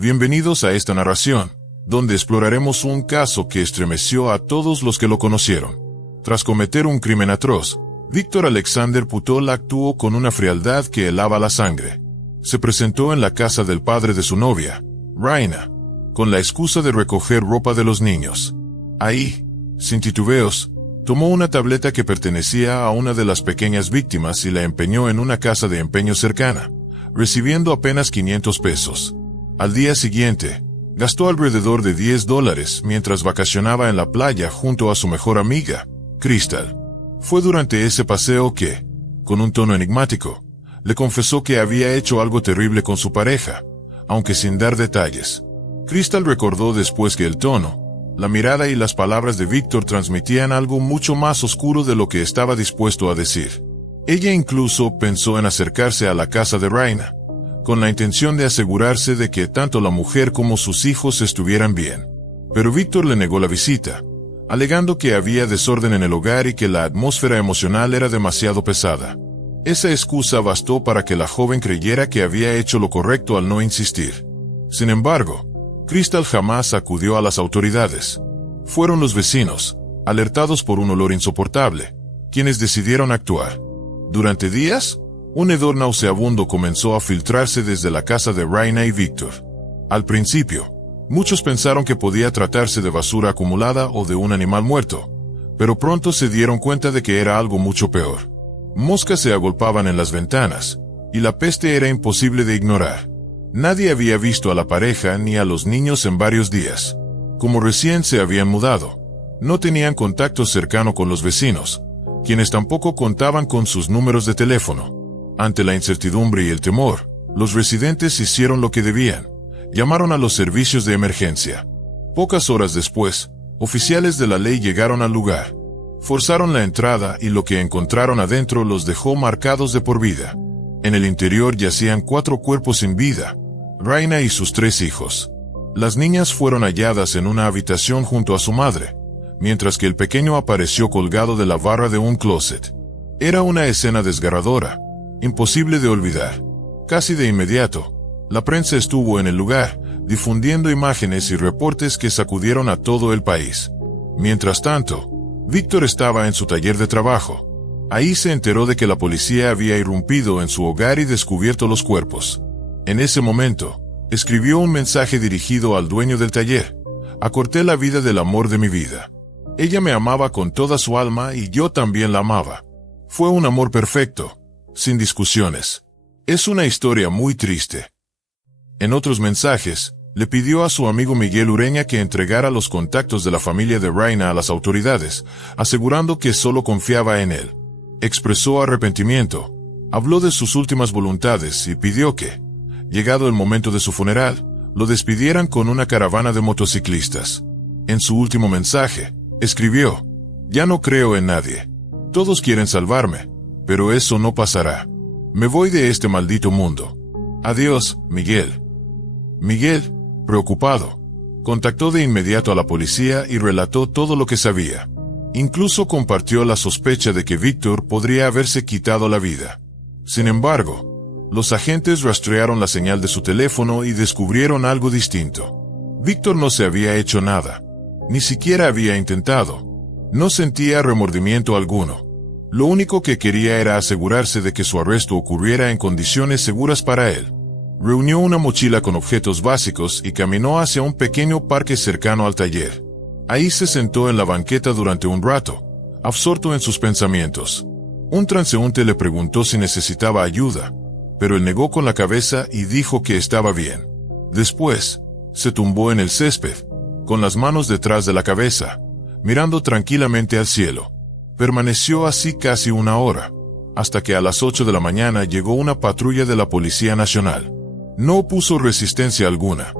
Bienvenidos a esta narración, donde exploraremos un caso que estremeció a todos los que lo conocieron. Tras cometer un crimen atroz, Víctor Alexander Putol actuó con una frialdad que helaba la sangre. Se presentó en la casa del padre de su novia, Raina, con la excusa de recoger ropa de los niños. Ahí, sin titubeos, tomó una tableta que pertenecía a una de las pequeñas víctimas y la empeñó en una casa de empeño cercana, recibiendo apenas 500 pesos. Al día siguiente, gastó alrededor de $10 mientras vacacionaba en la playa junto a su mejor amiga, Crystal. Fue durante ese paseo que, con un tono enigmático, le confesó que había hecho algo terrible con su pareja, aunque sin dar detalles. Crystal recordó después que el tono, la mirada y las palabras de Víctor transmitían algo mucho más oscuro de lo que estaba dispuesto a decir. Ella incluso pensó en acercarse a la casa de Raina, con la intención de asegurarse de que tanto la mujer como sus hijos estuvieran bien. Pero Víctor le negó la visita, alegando que había desorden en el hogar y que la atmósfera emocional era demasiado pesada. Esa excusa bastó para que la joven creyera que había hecho lo correcto al no insistir. Sin embargo, Crystal jamás acudió a las autoridades. Fueron los vecinos, alertados por un olor insoportable, quienes decidieron actuar. Durante días, un hedor nauseabundo comenzó a filtrarse desde la casa de Raina y Víctor. Al principio, muchos pensaron que podía tratarse de basura acumulada o de un animal muerto, pero pronto se dieron cuenta de que era algo mucho peor. Moscas se agolpaban en las ventanas, y la peste era imposible de ignorar. Nadie había visto a la pareja ni a los niños en varios días. Como recién se habían mudado, no tenían contacto cercano con los vecinos, quienes tampoco contaban con sus números de teléfono. Ante la incertidumbre y el temor, los residentes hicieron lo que debían. Llamaron a los servicios de emergencia. Pocas horas después, oficiales de la ley llegaron al lugar. Forzaron la entrada y lo que encontraron adentro los dejó marcados de por vida. En el interior yacían 4 cuerpos sin vida, Raina y sus 3 hijos. Las niñas fueron halladas en una habitación junto a su madre, mientras que el pequeño apareció colgado de la barra de un closet. Era una escena desgarradora, imposible de olvidar. Casi de inmediato, la prensa estuvo en el lugar, difundiendo imágenes y reportes que sacudieron a todo el país. Mientras tanto, Víctor estaba en su taller de trabajo. Ahí se enteró de que la policía había irrumpido en su hogar y descubierto los cuerpos. En ese momento, escribió un mensaje dirigido al dueño del taller. Acorté la vida del amor de mi vida. Ella me amaba con toda su alma y yo también la amaba. Fue un amor perfecto, sin discusiones. Es una historia muy triste. En otros mensajes, le pidió a su amigo Miguel Ureña que entregara los contactos de la familia de Raina a las autoridades, asegurando que solo confiaba en él. Expresó arrepentimiento, habló de sus últimas voluntades y pidió que, llegado el momento de su funeral, lo despidieran con una caravana de motociclistas. En su último mensaje, escribió: «Ya no creo en nadie. Todos quieren salvarme, pero eso no pasará. Me voy de este maldito mundo. Adiós, Miguel». Miguel, preocupado, contactó de inmediato a la policía y relató todo lo que sabía. Incluso compartió la sospecha de que Víctor podría haberse quitado la vida. Sin embargo, los agentes rastrearon la señal de su teléfono y descubrieron algo distinto. Víctor no se había hecho nada. Ni siquiera había intentado. No sentía remordimiento alguno. Lo único que quería era asegurarse de que su arresto ocurriera en condiciones seguras para él. Reunió una mochila con objetos básicos y caminó hacia un pequeño parque cercano al taller. Ahí se sentó en la banqueta durante un rato, absorto en sus pensamientos. Un transeúnte le preguntó si necesitaba ayuda, pero él negó con la cabeza y dijo que estaba bien. Después, se tumbó en el césped, con las manos detrás de la cabeza, mirando tranquilamente al cielo. Permaneció así casi 1 hora, hasta que a las 8 de la mañana llegó una patrulla de la Policía Nacional. No opuso resistencia alguna.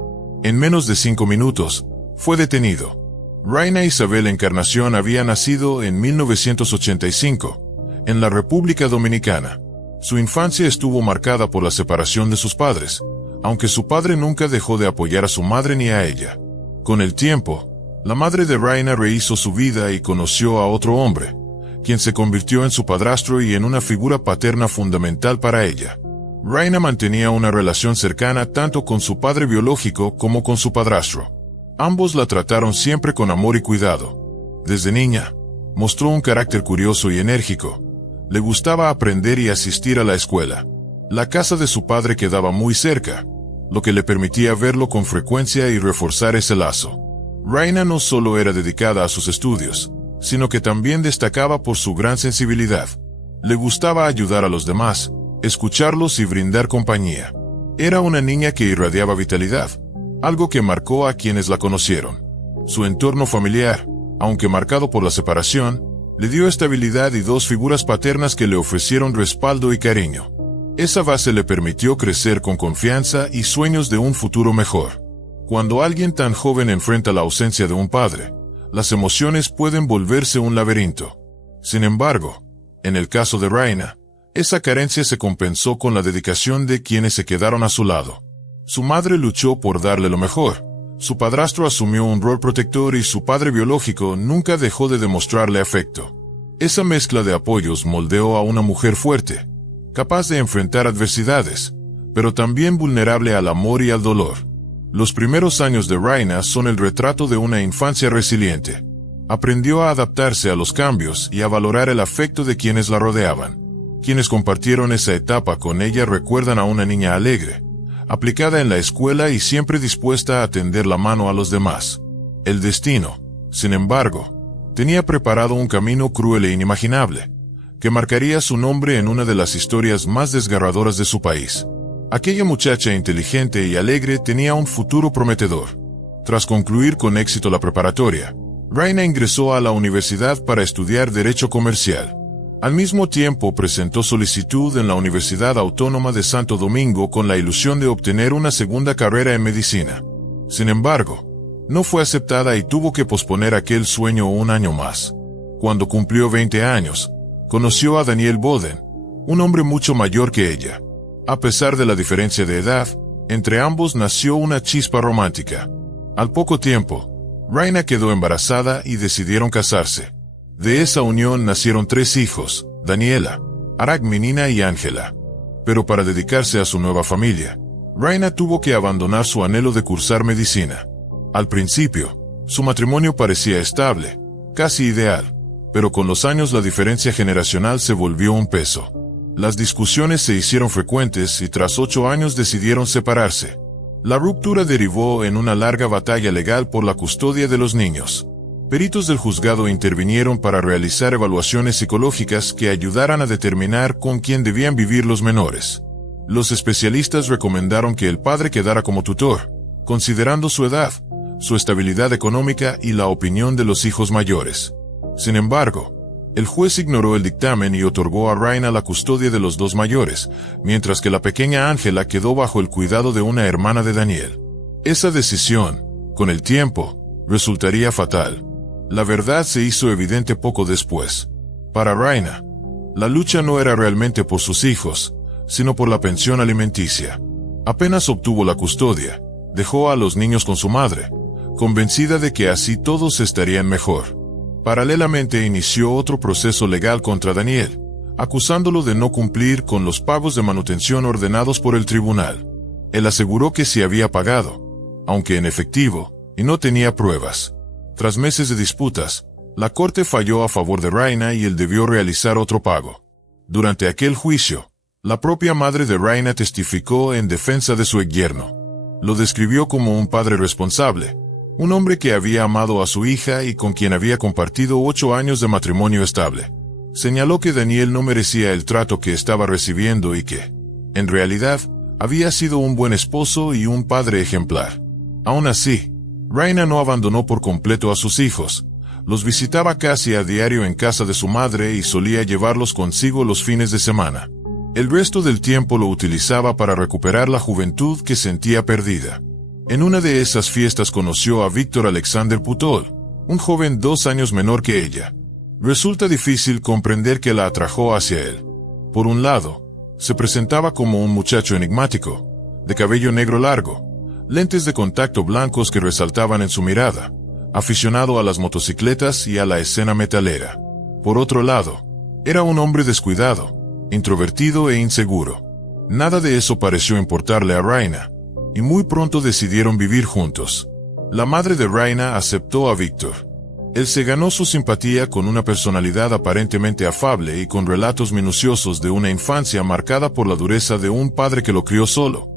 En menos de 5 minutos, fue detenido. Raina Isabel Encarnación había nacido en 1985, en la República Dominicana. Su infancia estuvo marcada por la separación de sus padres, aunque su padre nunca dejó de apoyar a su madre ni a ella. Con el tiempo, la madre de Raina rehizo su vida y conoció a otro hombre, quien se convirtió en su padrastro y en una figura paterna fundamental para ella. Raina mantenía una relación cercana tanto con su padre biológico como con su padrastro. Ambos la trataron siempre con amor y cuidado. Desde niña, mostró un carácter curioso y enérgico. Le gustaba aprender y asistir a la escuela. La casa de su padre quedaba muy cerca, lo que le permitía verlo con frecuencia y reforzar ese lazo. Raina no solo era dedicada a sus estudios, sino que también destacaba por su gran sensibilidad. Le gustaba ayudar a los demás, escucharlos y brindar compañía. Era una niña que irradiaba vitalidad, algo que marcó a quienes la conocieron. Su entorno familiar, aunque marcado por la separación, le dio estabilidad y dos figuras paternas que le ofrecieron respaldo y cariño. Esa base le permitió crecer con confianza y sueños de un futuro mejor. Cuando alguien tan joven enfrenta la ausencia de un padre, las emociones pueden volverse un laberinto. Sin embargo, en el caso de Raina, esa carencia se compensó con la dedicación de quienes se quedaron a su lado. Su madre luchó por darle lo mejor, su padrastro asumió un rol protector y su padre biológico nunca dejó de demostrarle afecto. Esa mezcla de apoyos moldeó a una mujer fuerte, capaz de enfrentar adversidades, pero también vulnerable al amor y al dolor. Los primeros años de Raina son el retrato de una infancia resiliente. Aprendió a adaptarse a los cambios y a valorar el afecto de quienes la rodeaban. Quienes compartieron esa etapa con ella recuerdan a una niña alegre, aplicada en la escuela y siempre dispuesta a tender la mano a los demás. El destino, sin embargo, tenía preparado un camino cruel e inimaginable, que marcaría su nombre en una de las historias más desgarradoras de su país. Aquella muchacha inteligente y alegre tenía un futuro prometedor. Tras concluir con éxito la preparatoria, Raina ingresó a la universidad para estudiar Derecho Comercial. Al mismo tiempo presentó solicitud en la Universidad Autónoma de Santo Domingo con la ilusión de obtener una segunda carrera en medicina. Sin embargo, no fue aceptada y tuvo que posponer aquel sueño un año más. Cuando cumplió 20 años, conoció a Daniel Boden, un hombre mucho mayor que ella. A pesar de la diferencia de edad, entre ambos nació una chispa romántica. Al poco tiempo, Raina quedó embarazada y decidieron casarse. De esa unión nacieron 3 hijos, Daniela, Aracmenina y Ángela. Pero para dedicarse a su nueva familia, Raina tuvo que abandonar su anhelo de cursar medicina. Al principio, su matrimonio parecía estable, casi ideal, pero con los años la diferencia generacional se volvió un peso. Las discusiones se hicieron frecuentes y tras 8 años decidieron separarse. La ruptura derivó en una larga batalla legal por la custodia de los niños. Peritos del juzgado intervinieron para realizar evaluaciones psicológicas que ayudaran a determinar con quién debían vivir los menores. Los especialistas recomendaron que el padre quedara como tutor, considerando su edad, su estabilidad económica y la opinión de los hijos mayores. Sin embargo, el juez ignoró el dictamen y otorgó a Raina la custodia de los 2 mayores, mientras que la pequeña Ángela quedó bajo el cuidado de una hermana de Daniel. Esa decisión, con el tiempo, resultaría fatal. La verdad se hizo evidente poco después. Para Raina, la lucha no era realmente por sus hijos, sino por la pensión alimenticia. Apenas obtuvo la custodia, dejó a los niños con su madre, convencida de que así todos estarían mejor. Paralelamente inició otro proceso legal contra Daniel, acusándolo de no cumplir con los pagos de manutención ordenados por el tribunal. Él aseguró que sí había pagado, aunque en efectivo, y no tenía pruebas. Tras meses de disputas, la corte falló a favor de Raina y él debió realizar otro pago. Durante aquel juicio, la propia madre de Raina testificó en defensa de su exyerno. Lo describió como un padre responsable, un hombre que había amado a su hija y con quien había compartido 8 años de matrimonio estable. Señaló que Daniel no merecía el trato que estaba recibiendo y que, en realidad, había sido un buen esposo y un padre ejemplar. Aún así, Raina no abandonó por completo a sus hijos. Los visitaba casi a diario en casa de su madre y solía llevarlos consigo los fines de semana. El resto del tiempo lo utilizaba para recuperar la juventud que sentía perdida. En una de esas fiestas conoció a Víctor Alexander Putol, un joven 2 años menor que ella. Resulta difícil comprender qué la atrajo hacia él. Por un lado, se presentaba como un muchacho enigmático, de cabello negro largo, lentes de contacto blancos que resaltaban en su mirada, aficionado a las motocicletas y a la escena metalera. Por otro lado, era un hombre descuidado, introvertido e inseguro. Nada de eso pareció importarle a Raina, y muy pronto decidieron vivir juntos. La madre de Raina aceptó a Víctor. Él se ganó su simpatía con una personalidad aparentemente afable y con relatos minuciosos de una infancia marcada por la dureza de un padre que lo crió solo,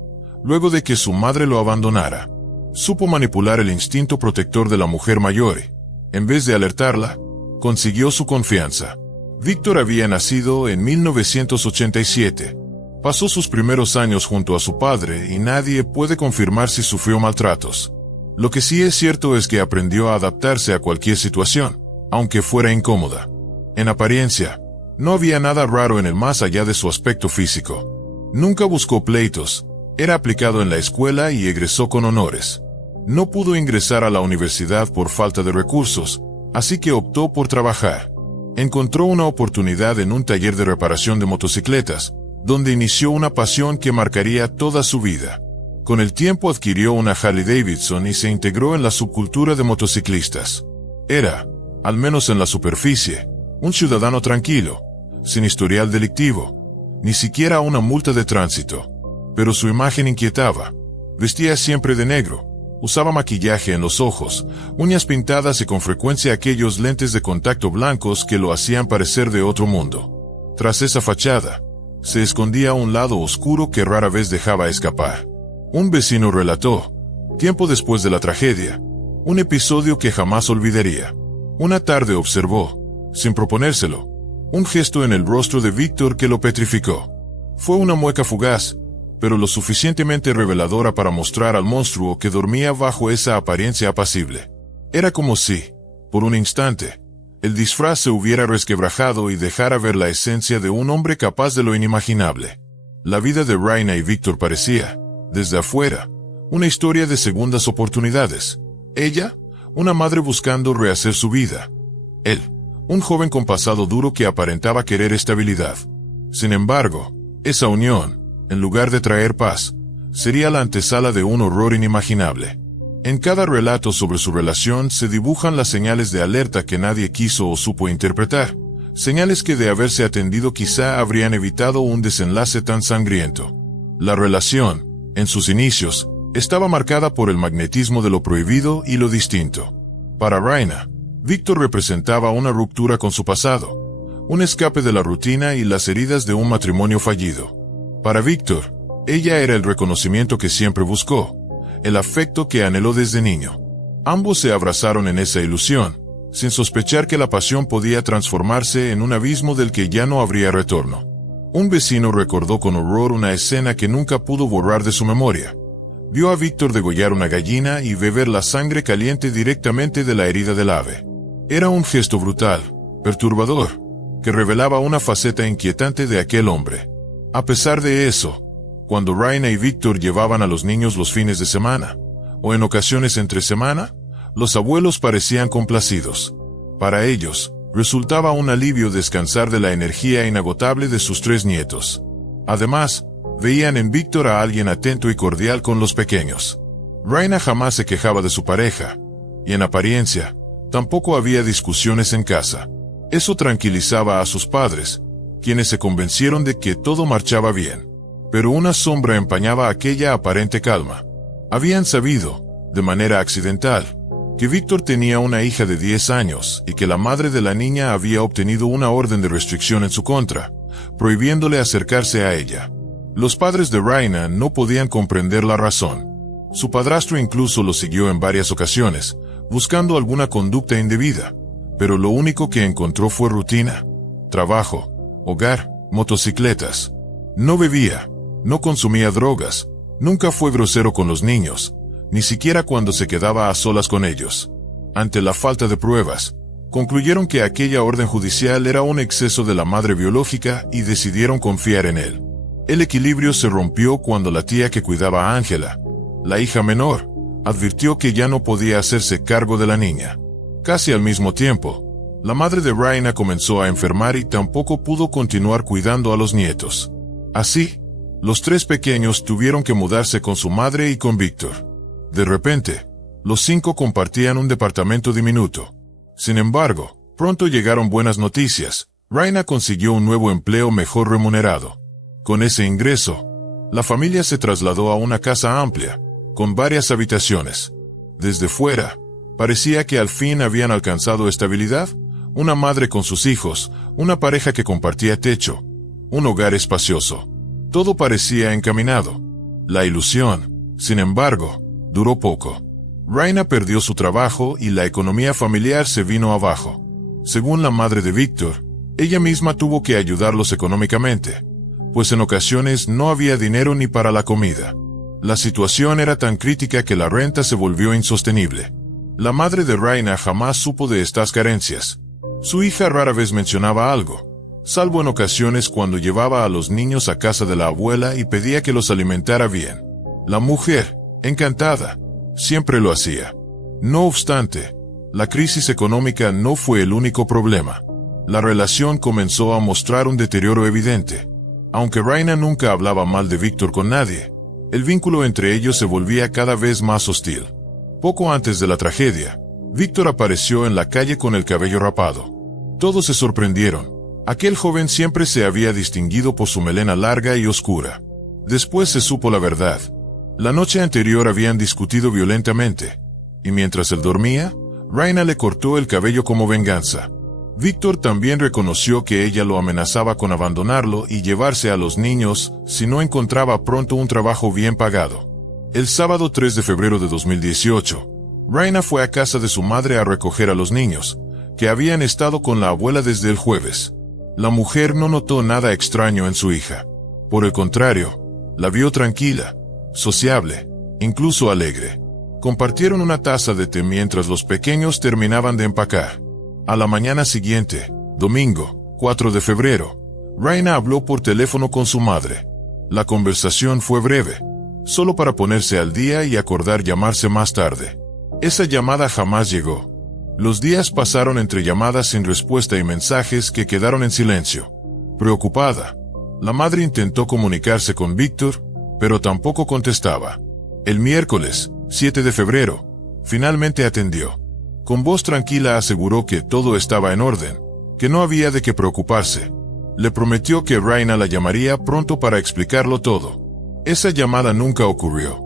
luego de que su madre lo abandonara. Supo manipular el instinto protector de la mujer mayor y, en vez de alertarla, consiguió su confianza. Víctor había nacido en 1987. Pasó sus primeros años junto a su padre y nadie puede confirmar si sufrió maltratos. Lo que sí es cierto es que aprendió a adaptarse a cualquier situación, aunque fuera incómoda. En apariencia, no había nada raro en él más allá de su aspecto físico. Nunca buscó pleitos, era aplicado en la escuela y egresó con honores. No pudo ingresar a la universidad por falta de recursos, así que optó por trabajar. Encontró una oportunidad en un taller de reparación de motocicletas, donde inició una pasión que marcaría toda su vida. Con el tiempo adquirió una Harley Davidson y se integró en la subcultura de motociclistas. Era, al menos en la superficie, un ciudadano tranquilo, sin historial delictivo, ni siquiera una multa de tránsito. Pero su imagen inquietaba. Vestía siempre de negro, usaba maquillaje en los ojos, uñas pintadas y con frecuencia aquellos lentes de contacto blancos que lo hacían parecer de otro mundo. Tras esa fachada, se escondía un lado oscuro que rara vez dejaba escapar. Un vecino relató, tiempo después de la tragedia, un episodio que jamás olvidaría. Una tarde observó, sin proponérselo, un gesto en el rostro de Víctor que lo petrificó. Fue una mueca fugaz, pero lo suficientemente reveladora para mostrar al monstruo que dormía bajo esa apariencia apacible. Era como si, por un instante, el disfraz se hubiera resquebrajado y dejara ver la esencia de un hombre capaz de lo inimaginable. La vida de Raina y Víctor parecía, desde afuera, una historia de segundas oportunidades. Ella, una madre buscando rehacer su vida. Él, un joven con pasado duro que aparentaba querer estabilidad. Sin embargo, esa unión, en lugar de traer paz, sería la antesala de un horror inimaginable. En cada relato sobre su relación se dibujan las señales de alerta que nadie quiso o supo interpretar, señales que de haberse atendido quizá habrían evitado un desenlace tan sangriento. La relación, en sus inicios, estaba marcada por el magnetismo de lo prohibido y lo distinto. Para Raina, Víctor representaba una ruptura con su pasado, un escape de la rutina y las heridas de un matrimonio fallido. Para Víctor, ella era el reconocimiento que siempre buscó, el afecto que anheló desde niño. Ambos se abrazaron en esa ilusión, sin sospechar que la pasión podía transformarse en un abismo del que ya no habría retorno. Un vecino recordó con horror una escena que nunca pudo borrar de su memoria. Vio a Víctor degollar una gallina y beber la sangre caliente directamente de la herida del ave. Era un gesto brutal, perturbador, que revelaba una faceta inquietante de aquel hombre. A pesar de eso, cuando Raina y Víctor llevaban a los niños los fines de semana, o en ocasiones entre semana, los abuelos parecían complacidos. Para ellos, resultaba un alivio descansar de la energía inagotable de sus 3 nietos. Además, veían en Víctor a alguien atento y cordial con los pequeños. Raina jamás se quejaba de su pareja, y en apariencia, tampoco había discusiones en casa. Eso tranquilizaba a sus padres, quienes se convencieron de que todo marchaba bien. Pero una sombra empañaba aquella aparente calma. Habían sabido, de manera accidental, que Víctor tenía una hija de 10 años y que la madre de la niña había obtenido una orden de restricción en su contra, prohibiéndole acercarse a ella. Los padres de Raina no podían comprender la razón. Su padrastro incluso lo siguió en varias ocasiones, buscando alguna conducta indebida, pero lo único que encontró fue rutina, trabajo, hogar, motocicletas. No bebía, no consumía drogas, nunca fue grosero con los niños, ni siquiera cuando se quedaba a solas con ellos. Ante la falta de pruebas, concluyeron que aquella orden judicial era un exceso de la madre biológica y decidieron confiar en él. El equilibrio se rompió cuando la tía que cuidaba a Ángela, la hija menor, advirtió que ya no podía hacerse cargo de la niña. Casi al mismo tiempo, la madre de Raina comenzó a enfermar y tampoco pudo continuar cuidando a los nietos. Así, los 3 pequeños tuvieron que mudarse con su madre y con Víctor. De repente, los 5 compartían un departamento diminuto. Sin embargo, pronto llegaron buenas noticias. Raina consiguió un nuevo empleo mejor remunerado. Con ese ingreso, La familia se trasladó a una casa amplia, con varias habitaciones. Desde fuera, parecía que al fin habían alcanzado estabilidad, una madre con sus hijos, una pareja que compartía techo, un hogar espacioso. Todo parecía encaminado. La ilusión, sin embargo, duró poco. Raina perdió su trabajo y la economía familiar se vino abajo. Según la madre de Víctor, ella misma tuvo que ayudarlos económicamente, pues en ocasiones no había dinero ni para la comida. La situación era tan crítica que la renta se volvió insostenible. La madre de Raina jamás supo de estas carencias. Su hija rara vez mencionaba algo, salvo en ocasiones cuando llevaba a los niños a casa de la abuela y pedía que los alimentara bien. La mujer, encantada, siempre lo hacía. No obstante, la crisis económica no fue el único problema. La relación comenzó a mostrar un deterioro evidente. Aunque Raina nunca hablaba mal de Víctor con nadie, el vínculo entre ellos se volvía cada vez más hostil. Poco antes de la tragedia, Víctor apareció en la calle con el cabello rapado. Todos se sorprendieron. Aquel joven siempre se había distinguido por su melena larga y oscura. Después se supo la verdad. La noche anterior habían discutido violentamente, y mientras él dormía, Raina le cortó el cabello como venganza. Víctor también reconoció que ella lo amenazaba con abandonarlo y llevarse a los niños si no encontraba pronto un trabajo bien pagado. El sábado 3 de febrero de 2018, Raina fue a casa de su madre a recoger a los niños, que habían estado con la abuela desde el jueves. La mujer no notó nada extraño en su hija. Por el contrario, la vio tranquila, sociable, incluso alegre. Compartieron una taza de té mientras los pequeños terminaban de empacar. A la mañana siguiente, domingo, 4 de febrero, Raina habló por teléfono con su madre. La conversación fue breve, solo para ponerse al día y acordar llamarse más tarde. Esa llamada jamás llegó. Los días pasaron entre llamadas sin respuesta y mensajes que quedaron en silencio. Preocupada, la madre intentó comunicarse con Víctor, pero tampoco contestaba. El miércoles, 7 de febrero, finalmente atendió. Con voz tranquila aseguró que todo estaba en orden, que no había de qué preocuparse. Le prometió que Raina la llamaría pronto para explicarlo todo. Esa llamada nunca ocurrió.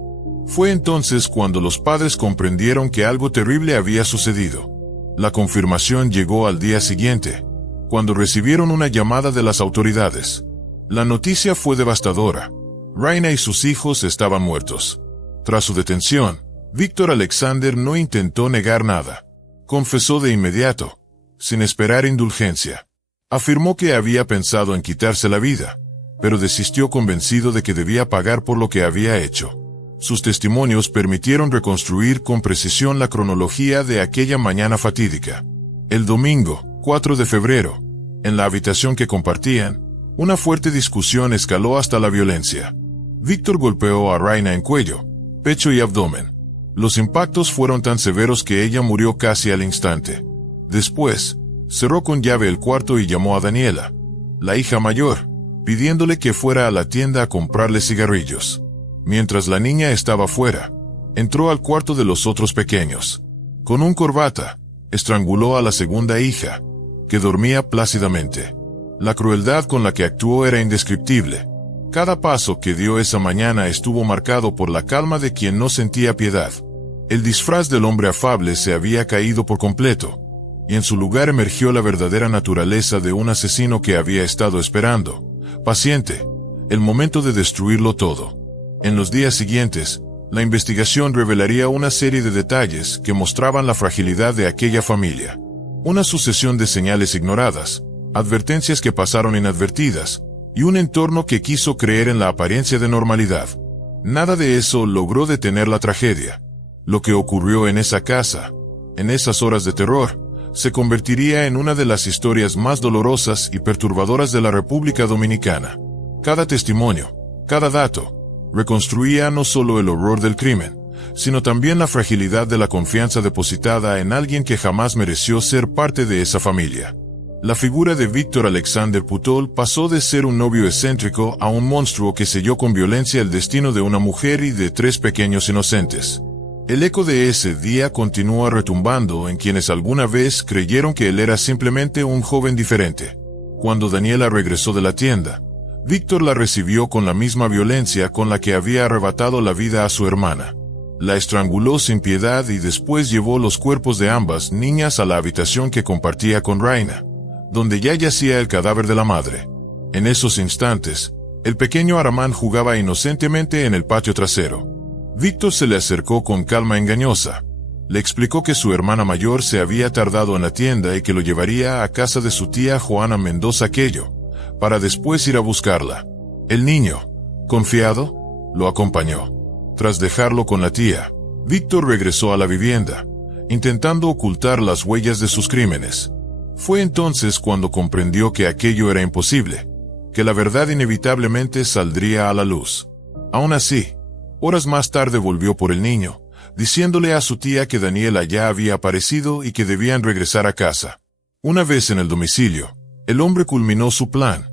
Fue entonces cuando los padres comprendieron que algo terrible había sucedido. La confirmación llegó al día siguiente, cuando recibieron una llamada de las autoridades. La noticia fue devastadora. Raina y sus hijos estaban muertos. Tras su detención, Víctor Alexander no intentó negar nada. Confesó de inmediato, sin esperar indulgencia. Afirmó que había pensado en quitarse la vida, pero desistió convencido de que debía pagar por lo que había hecho. Sus testimonios permitieron reconstruir con precisión la cronología de aquella mañana fatídica. El domingo, 4 de febrero, en la habitación que compartían, una fuerte discusión escaló hasta la violencia. Víctor golpeó a Raina en cuello, pecho y abdomen. Los impactos fueron tan severos que ella murió casi al instante. Después, cerró con llave el cuarto y llamó a Daniela, la hija mayor, pidiéndole que fuera a la tienda a comprarle cigarrillos. Mientras la niña estaba fuera, entró al cuarto de los otros pequeños. Con un corbata, estranguló a la segunda hija, que dormía plácidamente. La crueldad con la que actuó era indescriptible. Cada paso que dio esa mañana estuvo marcado por la calma de quien no sentía piedad. El disfraz del hombre afable se había caído por completo, y en su lugar emergió la verdadera naturaleza de un asesino que había estado esperando, paciente, el momento de destruirlo todo. En los días siguientes, la investigación revelaría una serie de detalles que mostraban la fragilidad de aquella familia. Una sucesión de señales ignoradas, advertencias que pasaron inadvertidas, y un entorno que quiso creer en la apariencia de normalidad. Nada de eso logró detener la tragedia. Lo que ocurrió en esa casa, en esas horas de terror, se convertiría en una de las historias más dolorosas y perturbadoras de la República Dominicana. Cada testimonio, cada dato, reconstruía no solo el horror del crimen, sino también la fragilidad de la confianza depositada en alguien que jamás mereció ser parte de esa familia. La figura de Víctor Alexander Putol pasó de ser un novio excéntrico a un monstruo que selló con violencia el destino de una mujer y de 3 pequeños inocentes. El eco de ese día continúa retumbando en quienes alguna vez creyeron que él era simplemente un joven diferente. Cuando Daniela regresó de la tienda, Víctor la recibió con la misma violencia con la que había arrebatado la vida a su hermana. La estranguló sin piedad y después llevó los cuerpos de ambas niñas a la habitación que compartía con Raina, donde ya yacía el cadáver de la madre. En esos instantes, el pequeño Aramán jugaba inocentemente en el patio trasero. Víctor se le acercó con calma engañosa. Le explicó que su hermana mayor se había tardado en la tienda y que lo llevaría a casa de su tía Juana Mendoza Quello, para después ir a buscarla. El niño, confiado, lo acompañó. Tras dejarlo con la tía, Víctor regresó a la vivienda, intentando ocultar las huellas de sus crímenes. Fue entonces cuando comprendió que aquello era imposible, que la verdad inevitablemente saldría a la luz. Aún así, horas más tarde volvió por el niño, diciéndole a su tía que Daniela ya había aparecido y que debían regresar a casa. Una vez en el domicilio, el hombre culminó su plan.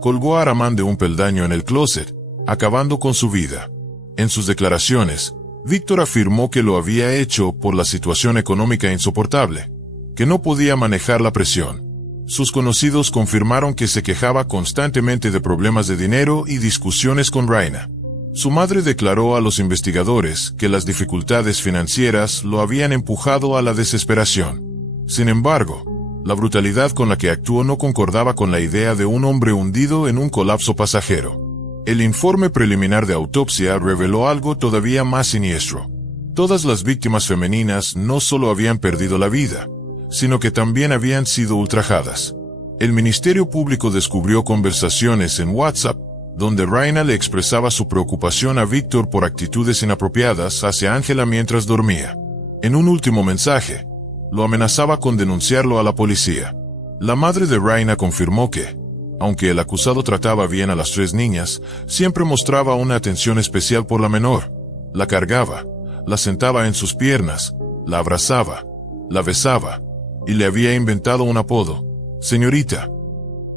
Colgó a Aramán de un peldaño en el closet, acabando con su vida. En sus declaraciones, Víctor afirmó que lo había hecho por la situación económica insoportable, que no podía manejar la presión. Sus conocidos confirmaron que se quejaba constantemente de problemas de dinero y discusiones con Raina. Su madre declaró a los investigadores que las dificultades financieras lo habían empujado a la desesperación. Sin embargo, la brutalidad con la que actuó no concordaba con la idea de un hombre hundido en un colapso pasajero. El informe preliminar de autopsia reveló algo todavía más siniestro. Todas las víctimas femeninas no solo habían perdido la vida, sino que también habían sido ultrajadas. El Ministerio Público descubrió conversaciones en WhatsApp, donde Raina le expresaba su preocupación a Víctor por actitudes inapropiadas hacia Ángela mientras dormía. En un último mensaje, lo amenazaba con denunciarlo a la policía. La madre de Raina confirmó que, aunque el acusado trataba bien a las 3 niñas, siempre mostraba una atención especial por la menor. La cargaba, la sentaba en sus piernas, la abrazaba, la besaba, y le había inventado un apodo: señorita.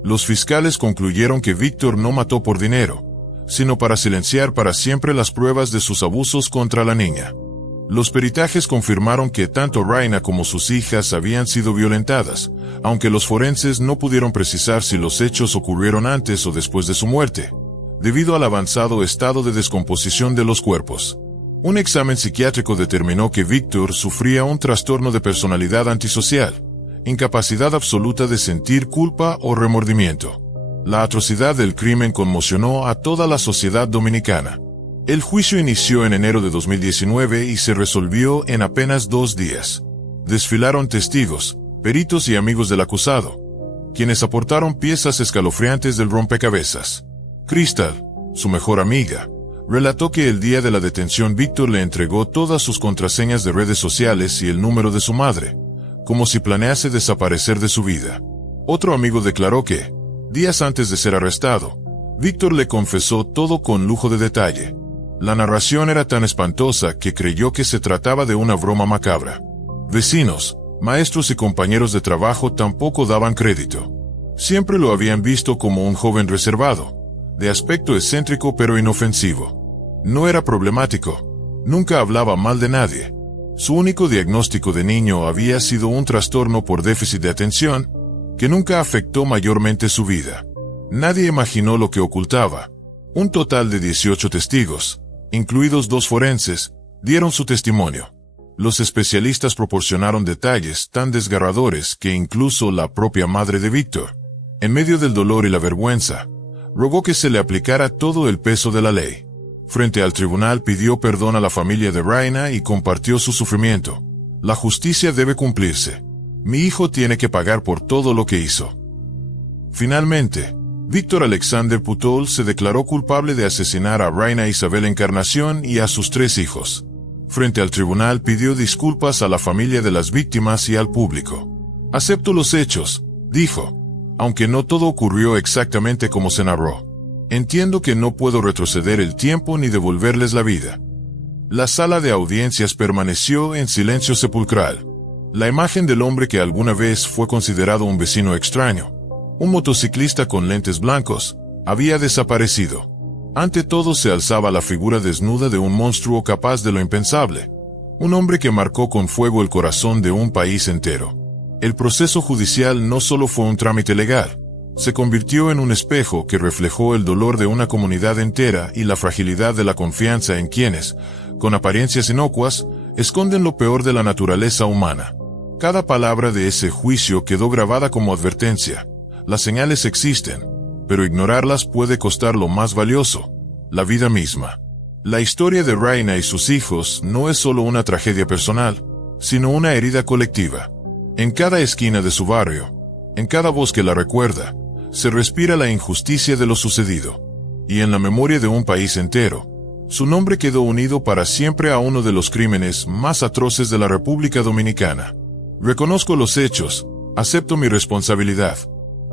Los fiscales concluyeron que Víctor no mató por dinero, sino para silenciar para siempre las pruebas de sus abusos contra la niña. Los peritajes confirmaron que tanto Raina como sus hijas habían sido violentadas, aunque los forenses no pudieron precisar si los hechos ocurrieron antes o después de su muerte, debido al avanzado estado de descomposición de los cuerpos. Un examen psiquiátrico determinó que Víctor sufría un trastorno de personalidad antisocial, incapacidad absoluta de sentir culpa o remordimiento. La atrocidad del crimen conmocionó a toda la sociedad dominicana. El juicio inició en enero de 2019 y se resolvió en apenas 2 días. Desfilaron testigos, peritos y amigos del acusado, quienes aportaron piezas escalofriantes del rompecabezas. Crystal, su mejor amiga, relató que el día de la detención Víctor le entregó todas sus contraseñas de redes sociales y el número de su madre, como si planease desaparecer de su vida. Otro amigo declaró que, días antes de ser arrestado, Víctor le confesó todo con lujo de detalle. La narración era tan espantosa que creyó que se trataba de una broma macabra. Vecinos, maestros y compañeros de trabajo tampoco daban crédito. Siempre lo habían visto como un joven reservado, de aspecto excéntrico pero inofensivo. No era problemático, nunca hablaba mal de nadie. Su único diagnóstico de niño había sido un trastorno por déficit de atención, que nunca afectó mayormente su vida. Nadie imaginó lo que ocultaba. Un total de 18 testigos, incluidos 2 forenses, dieron su testimonio. Los especialistas proporcionaron detalles tan desgarradores que incluso la propia madre de Víctor, en medio del dolor y la vergüenza, rogó que se le aplicara todo el peso de la ley. Frente al tribunal pidió perdón a la familia de Raina y compartió su sufrimiento. La justicia debe cumplirse. Mi hijo tiene que pagar por todo lo que hizo. Finalmente, Víctor Alexander Putol se declaró culpable de asesinar a Raina Isabel Encarnación y a sus 3 hijos. Frente al tribunal pidió disculpas a la familia de las víctimas y al público. Acepto los hechos, dijo, aunque no todo ocurrió exactamente como se narró. Entiendo que no puedo retroceder el tiempo ni devolverles la vida. La sala de audiencias permaneció en silencio sepulcral. La imagen del hombre que alguna vez fue considerado un vecino extraño, un motociclista con lentes blancos, había desaparecido. Ante todo se alzaba la figura desnuda de un monstruo capaz de lo impensable, un hombre que marcó con fuego el corazón de un país entero. El proceso judicial no solo fue un trámite legal, se convirtió en un espejo que reflejó el dolor de una comunidad entera y la fragilidad de la confianza en quienes, con apariencias inocuas, esconden lo peor de la naturaleza humana. Cada palabra de ese juicio quedó grabada como advertencia. Las señales existen, pero ignorarlas puede costar lo más valioso, la vida misma. La historia de Raina y sus hijos no es solo una tragedia personal, sino una herida colectiva. En cada esquina de su barrio, en cada voz que la recuerda, se respira la injusticia de lo sucedido. Y en la memoria de un país entero, su nombre quedó unido para siempre a uno de los crímenes más atroces de la República Dominicana. Reconozco los hechos, acepto mi responsabilidad.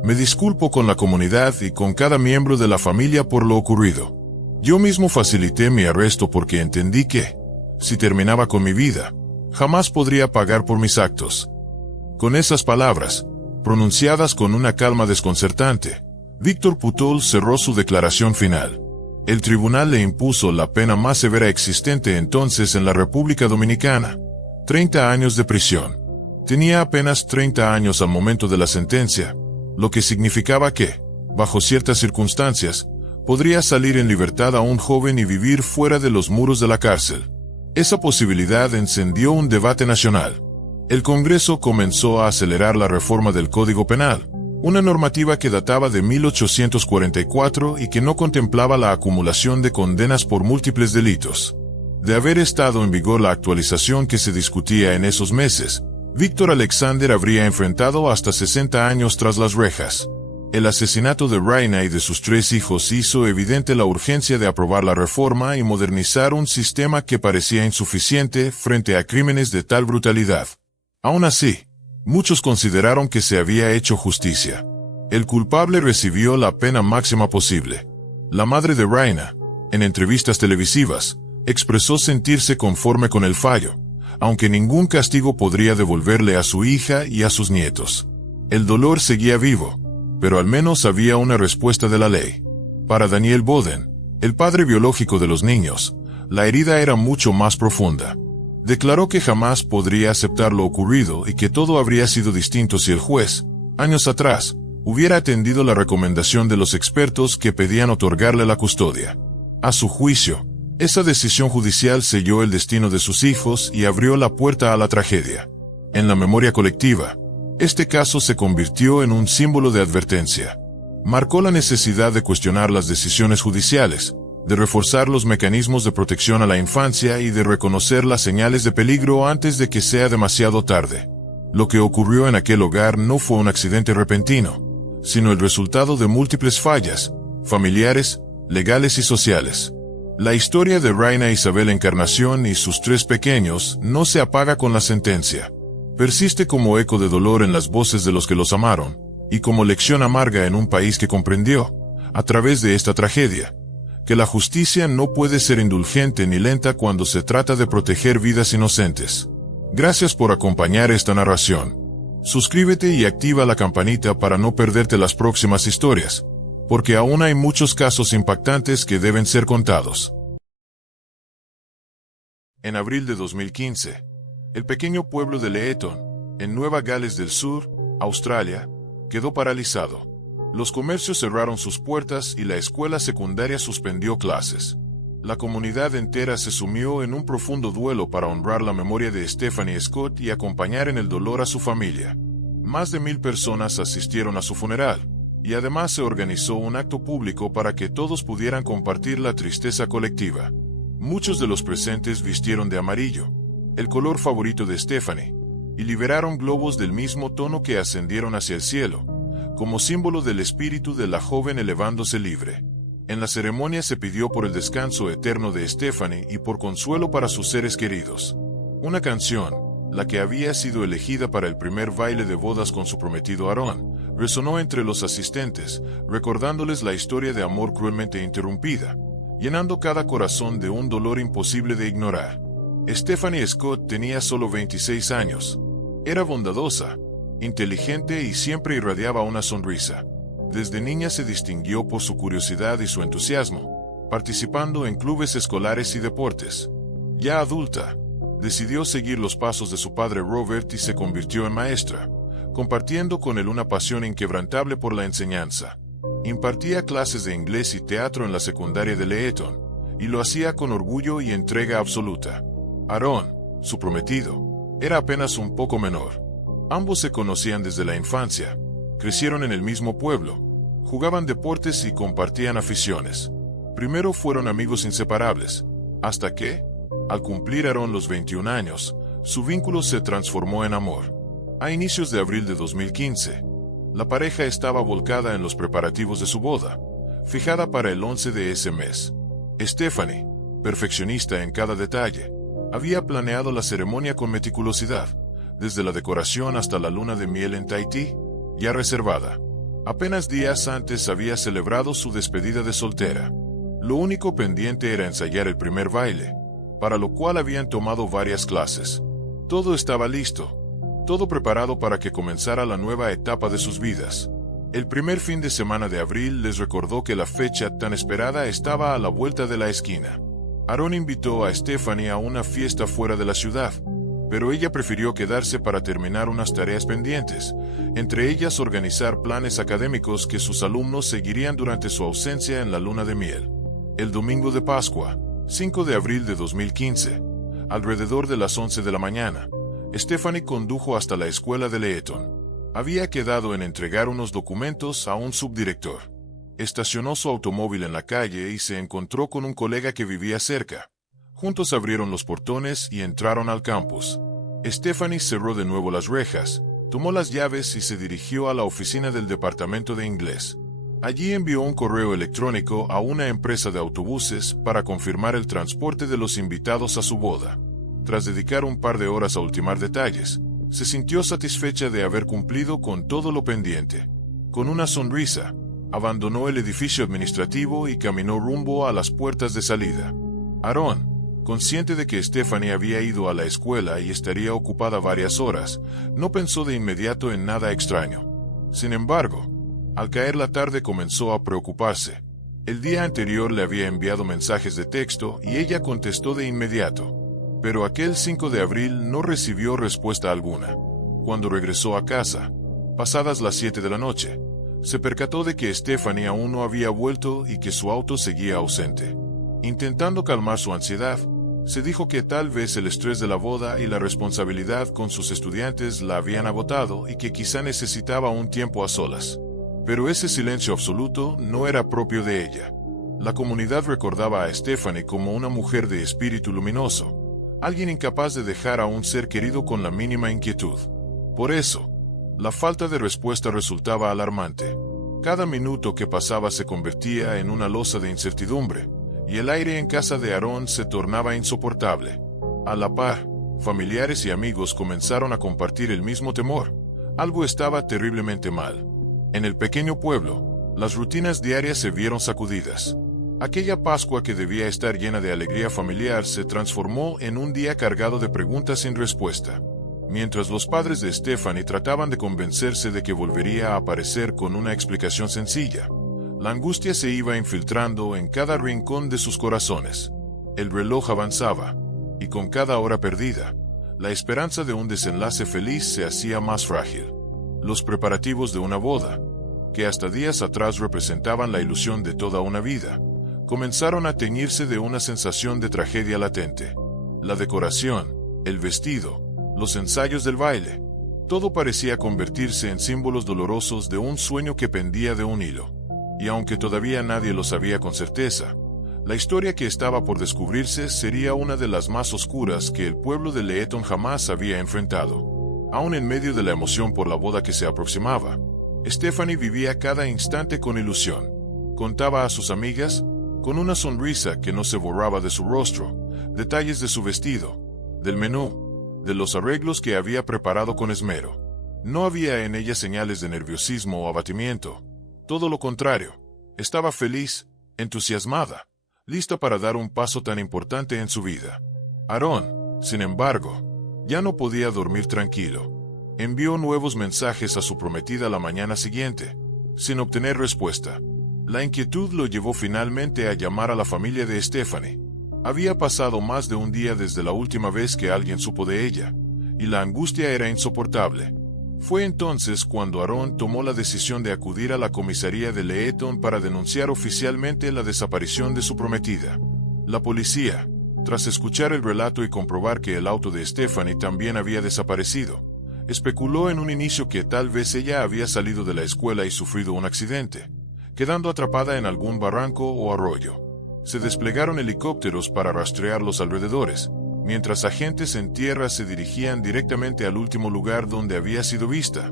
Me disculpo con la comunidad y con cada miembro de la familia por lo ocurrido. Yo mismo facilité mi arresto porque entendí que, si terminaba con mi vida, jamás podría pagar por mis actos. Con esas palabras, pronunciadas con una calma desconcertante, Víctor Putol cerró su declaración final. El tribunal le impuso la pena más severa existente entonces en la República Dominicana: 30 años de prisión. Tenía apenas 30 años al momento de la sentencia, lo que significaba que, bajo ciertas circunstancias, podría salir en libertad a un joven y vivir fuera de los muros de la cárcel. Esa posibilidad encendió un debate nacional. El Congreso comenzó a acelerar la reforma del Código Penal, una normativa que databa de 1844 y que no contemplaba la acumulación de condenas por múltiples delitos. De haber estado en vigor la actualización que se discutía en esos meses, Víctor Alexander habría enfrentado hasta 60 años tras las rejas. El asesinato de Raina y de sus 3 hijos hizo evidente la urgencia de aprobar la reforma y modernizar un sistema que parecía insuficiente frente a crímenes de tal brutalidad. Aún así, muchos consideraron que se había hecho justicia. El culpable recibió la pena máxima posible. La madre de Raina, en entrevistas televisivas, expresó sentirse conforme con el fallo, aunque ningún castigo podría devolverle a su hija y a sus nietos. El dolor seguía vivo, pero al menos había una respuesta de la ley. Para Daniel Boden, el padre biológico de los niños, la herida era mucho más profunda. Declaró que jamás podría aceptar lo ocurrido y que todo habría sido distinto si el juez, años atrás, hubiera atendido la recomendación de los expertos que pedían otorgarle la custodia. A su juicio, esa decisión judicial selló el destino de sus hijos y abrió la puerta a la tragedia. En la memoria colectiva, este caso se convirtió en un símbolo de advertencia. Marcó la necesidad de cuestionar las decisiones judiciales, de reforzar los mecanismos de protección a la infancia y de reconocer las señales de peligro antes de que sea demasiado tarde. Lo que ocurrió en aquel hogar no fue un accidente repentino, sino el resultado de múltiples fallas, familiares, legales y sociales. La historia de Raina Isabel Encarnación y sus 3 pequeños no se apaga con la sentencia. Persiste como eco de dolor en las voces de los que los amaron, y como lección amarga en un país que comprendió, a través de esta tragedia, que la justicia no puede ser indulgente ni lenta cuando se trata de proteger vidas inocentes. Gracias por acompañar esta narración. Suscríbete y activa la campanita para no perderte las próximas historias, porque aún hay muchos casos impactantes que deben ser contados. En abril de 2015, el pequeño pueblo de Leeton, en Nueva Gales del Sur, Australia, quedó paralizado. Los comercios cerraron sus puertas y la escuela secundaria suspendió clases. La comunidad entera se sumió en un profundo duelo para honrar la memoria de Stephanie Scott y acompañar en el dolor a su familia. Más de 1000 personas asistieron a su funeral, y además se organizó un acto público para que todos pudieran compartir la tristeza colectiva. Muchos de los presentes vistieron de amarillo, el color favorito de Stephanie, y liberaron globos del mismo tono que ascendieron hacia el cielo, como símbolo del espíritu de la joven elevándose libre. En la ceremonia se pidió por el descanso eterno de Stephanie y por consuelo para sus seres queridos. Una canción, la que había sido elegida para el primer baile de bodas con su prometido Aarón, resonó entre los asistentes, recordándoles la historia de amor cruelmente interrumpida, llenando cada corazón de un dolor imposible de ignorar. Stephanie Scott tenía solo 26 años. Era bondadosa, inteligente y siempre irradiaba una sonrisa. Desde niña se distinguió por su curiosidad y su entusiasmo, participando en clubes escolares y deportes. Ya adulta, decidió seguir los pasos de su padre Robert y se convirtió en maestra, compartiendo con él una pasión inquebrantable por la enseñanza. Impartía clases de inglés y teatro en la secundaria de Leeton, y lo hacía con orgullo y entrega absoluta. Aaron, su prometido, era apenas un poco menor. Ambos se conocían desde la infancia, crecieron en el mismo pueblo, jugaban deportes y compartían aficiones. Primero fueron amigos inseparables, hasta que, al cumplir Aaron los 21 años, su vínculo se transformó en amor. A inicios de abril de 2015, la pareja estaba volcada en los preparativos de su boda, fijada para el 11 de ese mes. Stephanie, perfeccionista en cada detalle, había planeado la ceremonia con meticulosidad, desde la decoración hasta la luna de miel en Tahití, ya reservada. Apenas días antes había celebrado su despedida de soltera. Lo único pendiente era ensayar el primer baile, para lo cual habían tomado varias clases. Todo estaba listo, todo preparado para que comenzara la nueva etapa de sus vidas. El primer fin de semana de abril les recordó que la fecha tan esperada estaba a la vuelta de la esquina. Aaron invitó a Stephanie a una fiesta fuera de la ciudad, pero ella prefirió quedarse para terminar unas tareas pendientes, entre ellas organizar planes académicos que sus alumnos seguirían durante su ausencia en la luna de miel. El domingo de Pascua, 5 de abril de 2015, alrededor de las 11 de la mañana, Stephanie condujo hasta la escuela de Leeton. Había quedado en entregar unos documentos a un subdirector. Estacionó su automóvil en la calle y se encontró con un colega que vivía cerca. Juntos abrieron los portones y entraron al campus. Stephanie cerró de nuevo las rejas, tomó las llaves y se dirigió a la oficina del departamento de inglés. Allí envió un correo electrónico a una empresa de autobuses para confirmar el transporte de los invitados a su boda. Tras dedicar un par de horas a ultimar detalles, se sintió satisfecha de haber cumplido con todo lo pendiente. Con una sonrisa, abandonó el edificio administrativo y caminó rumbo a las puertas de salida. Aaron, consciente de que Stephanie había ido a la escuela y estaría ocupada varias horas, no pensó de inmediato en nada extraño. Sin embargo, al caer la tarde comenzó a preocuparse. El día anterior le había enviado mensajes de texto y ella contestó de inmediato. Pero aquel 5 de abril no recibió respuesta alguna. Cuando regresó a casa, pasadas las 7 de la noche, se percató de que Stephanie aún no había vuelto y que su auto seguía ausente. Intentando calmar su ansiedad, se dijo que tal vez el estrés de la boda y la responsabilidad con sus estudiantes la habían agotado y que quizá necesitaba un tiempo a solas. Pero ese silencio absoluto no era propio de ella. La comunidad recordaba a Stephanie como una mujer de espíritu luminoso, alguien incapaz de dejar a un ser querido con la mínima inquietud. Por eso, la falta de respuesta resultaba alarmante. Cada minuto que pasaba se convertía en una losa de incertidumbre, y el aire en casa de Aaron se tornaba insoportable. A la par, familiares y amigos comenzaron a compartir el mismo temor. Algo estaba terriblemente mal. En el pequeño pueblo, las rutinas diarias se vieron sacudidas. Aquella Pascua que debía estar llena de alegría familiar se transformó en un día cargado de preguntas sin respuesta. Mientras los padres de Stephanie trataban de convencerse de que volvería a aparecer con una explicación sencilla, la angustia se iba infiltrando en cada rincón de sus corazones. El reloj avanzaba, y con cada hora perdida, la esperanza de un desenlace feliz se hacía más frágil. Los preparativos de una boda, que hasta días atrás representaban la ilusión de toda una vida, comenzaron a teñirse de una sensación de tragedia latente. La decoración, el vestido, los ensayos del baile, todo parecía convertirse en símbolos dolorosos de un sueño que pendía de un hilo. Y aunque todavía nadie lo sabía con certeza, la historia que estaba por descubrirse sería una de las más oscuras que el pueblo de Leeton jamás había enfrentado. Aún en medio de la emoción por la boda que se aproximaba, Stephanie vivía cada instante con ilusión. Contaba a sus amigas, con una sonrisa que no se borraba de su rostro, detalles de su vestido, del menú, de los arreglos que había preparado con esmero. No había en ella señales de nerviosismo o abatimiento. Todo lo contrario, estaba feliz, entusiasmada, lista para dar un paso tan importante en su vida. Aaron, sin embargo, ya no podía dormir tranquilo. Envió nuevos mensajes a su prometida la mañana siguiente, sin obtener respuesta. La inquietud lo llevó finalmente a llamar a la familia de Stephanie. Había pasado más de un día desde la última vez que alguien supo de ella, y la angustia era insoportable. Fue entonces cuando Aaron tomó la decisión de acudir a la comisaría de Leeton para denunciar oficialmente la desaparición de su prometida. La policía, tras escuchar el relato y comprobar que el auto de Stephanie también había desaparecido, especuló en un inicio que tal vez ella había salido de la escuela y sufrido un accidente, quedando atrapada en algún barranco o arroyo. Se desplegaron helicópteros para rastrear los alrededores, mientras agentes en tierra se dirigían directamente al último lugar donde había sido vista,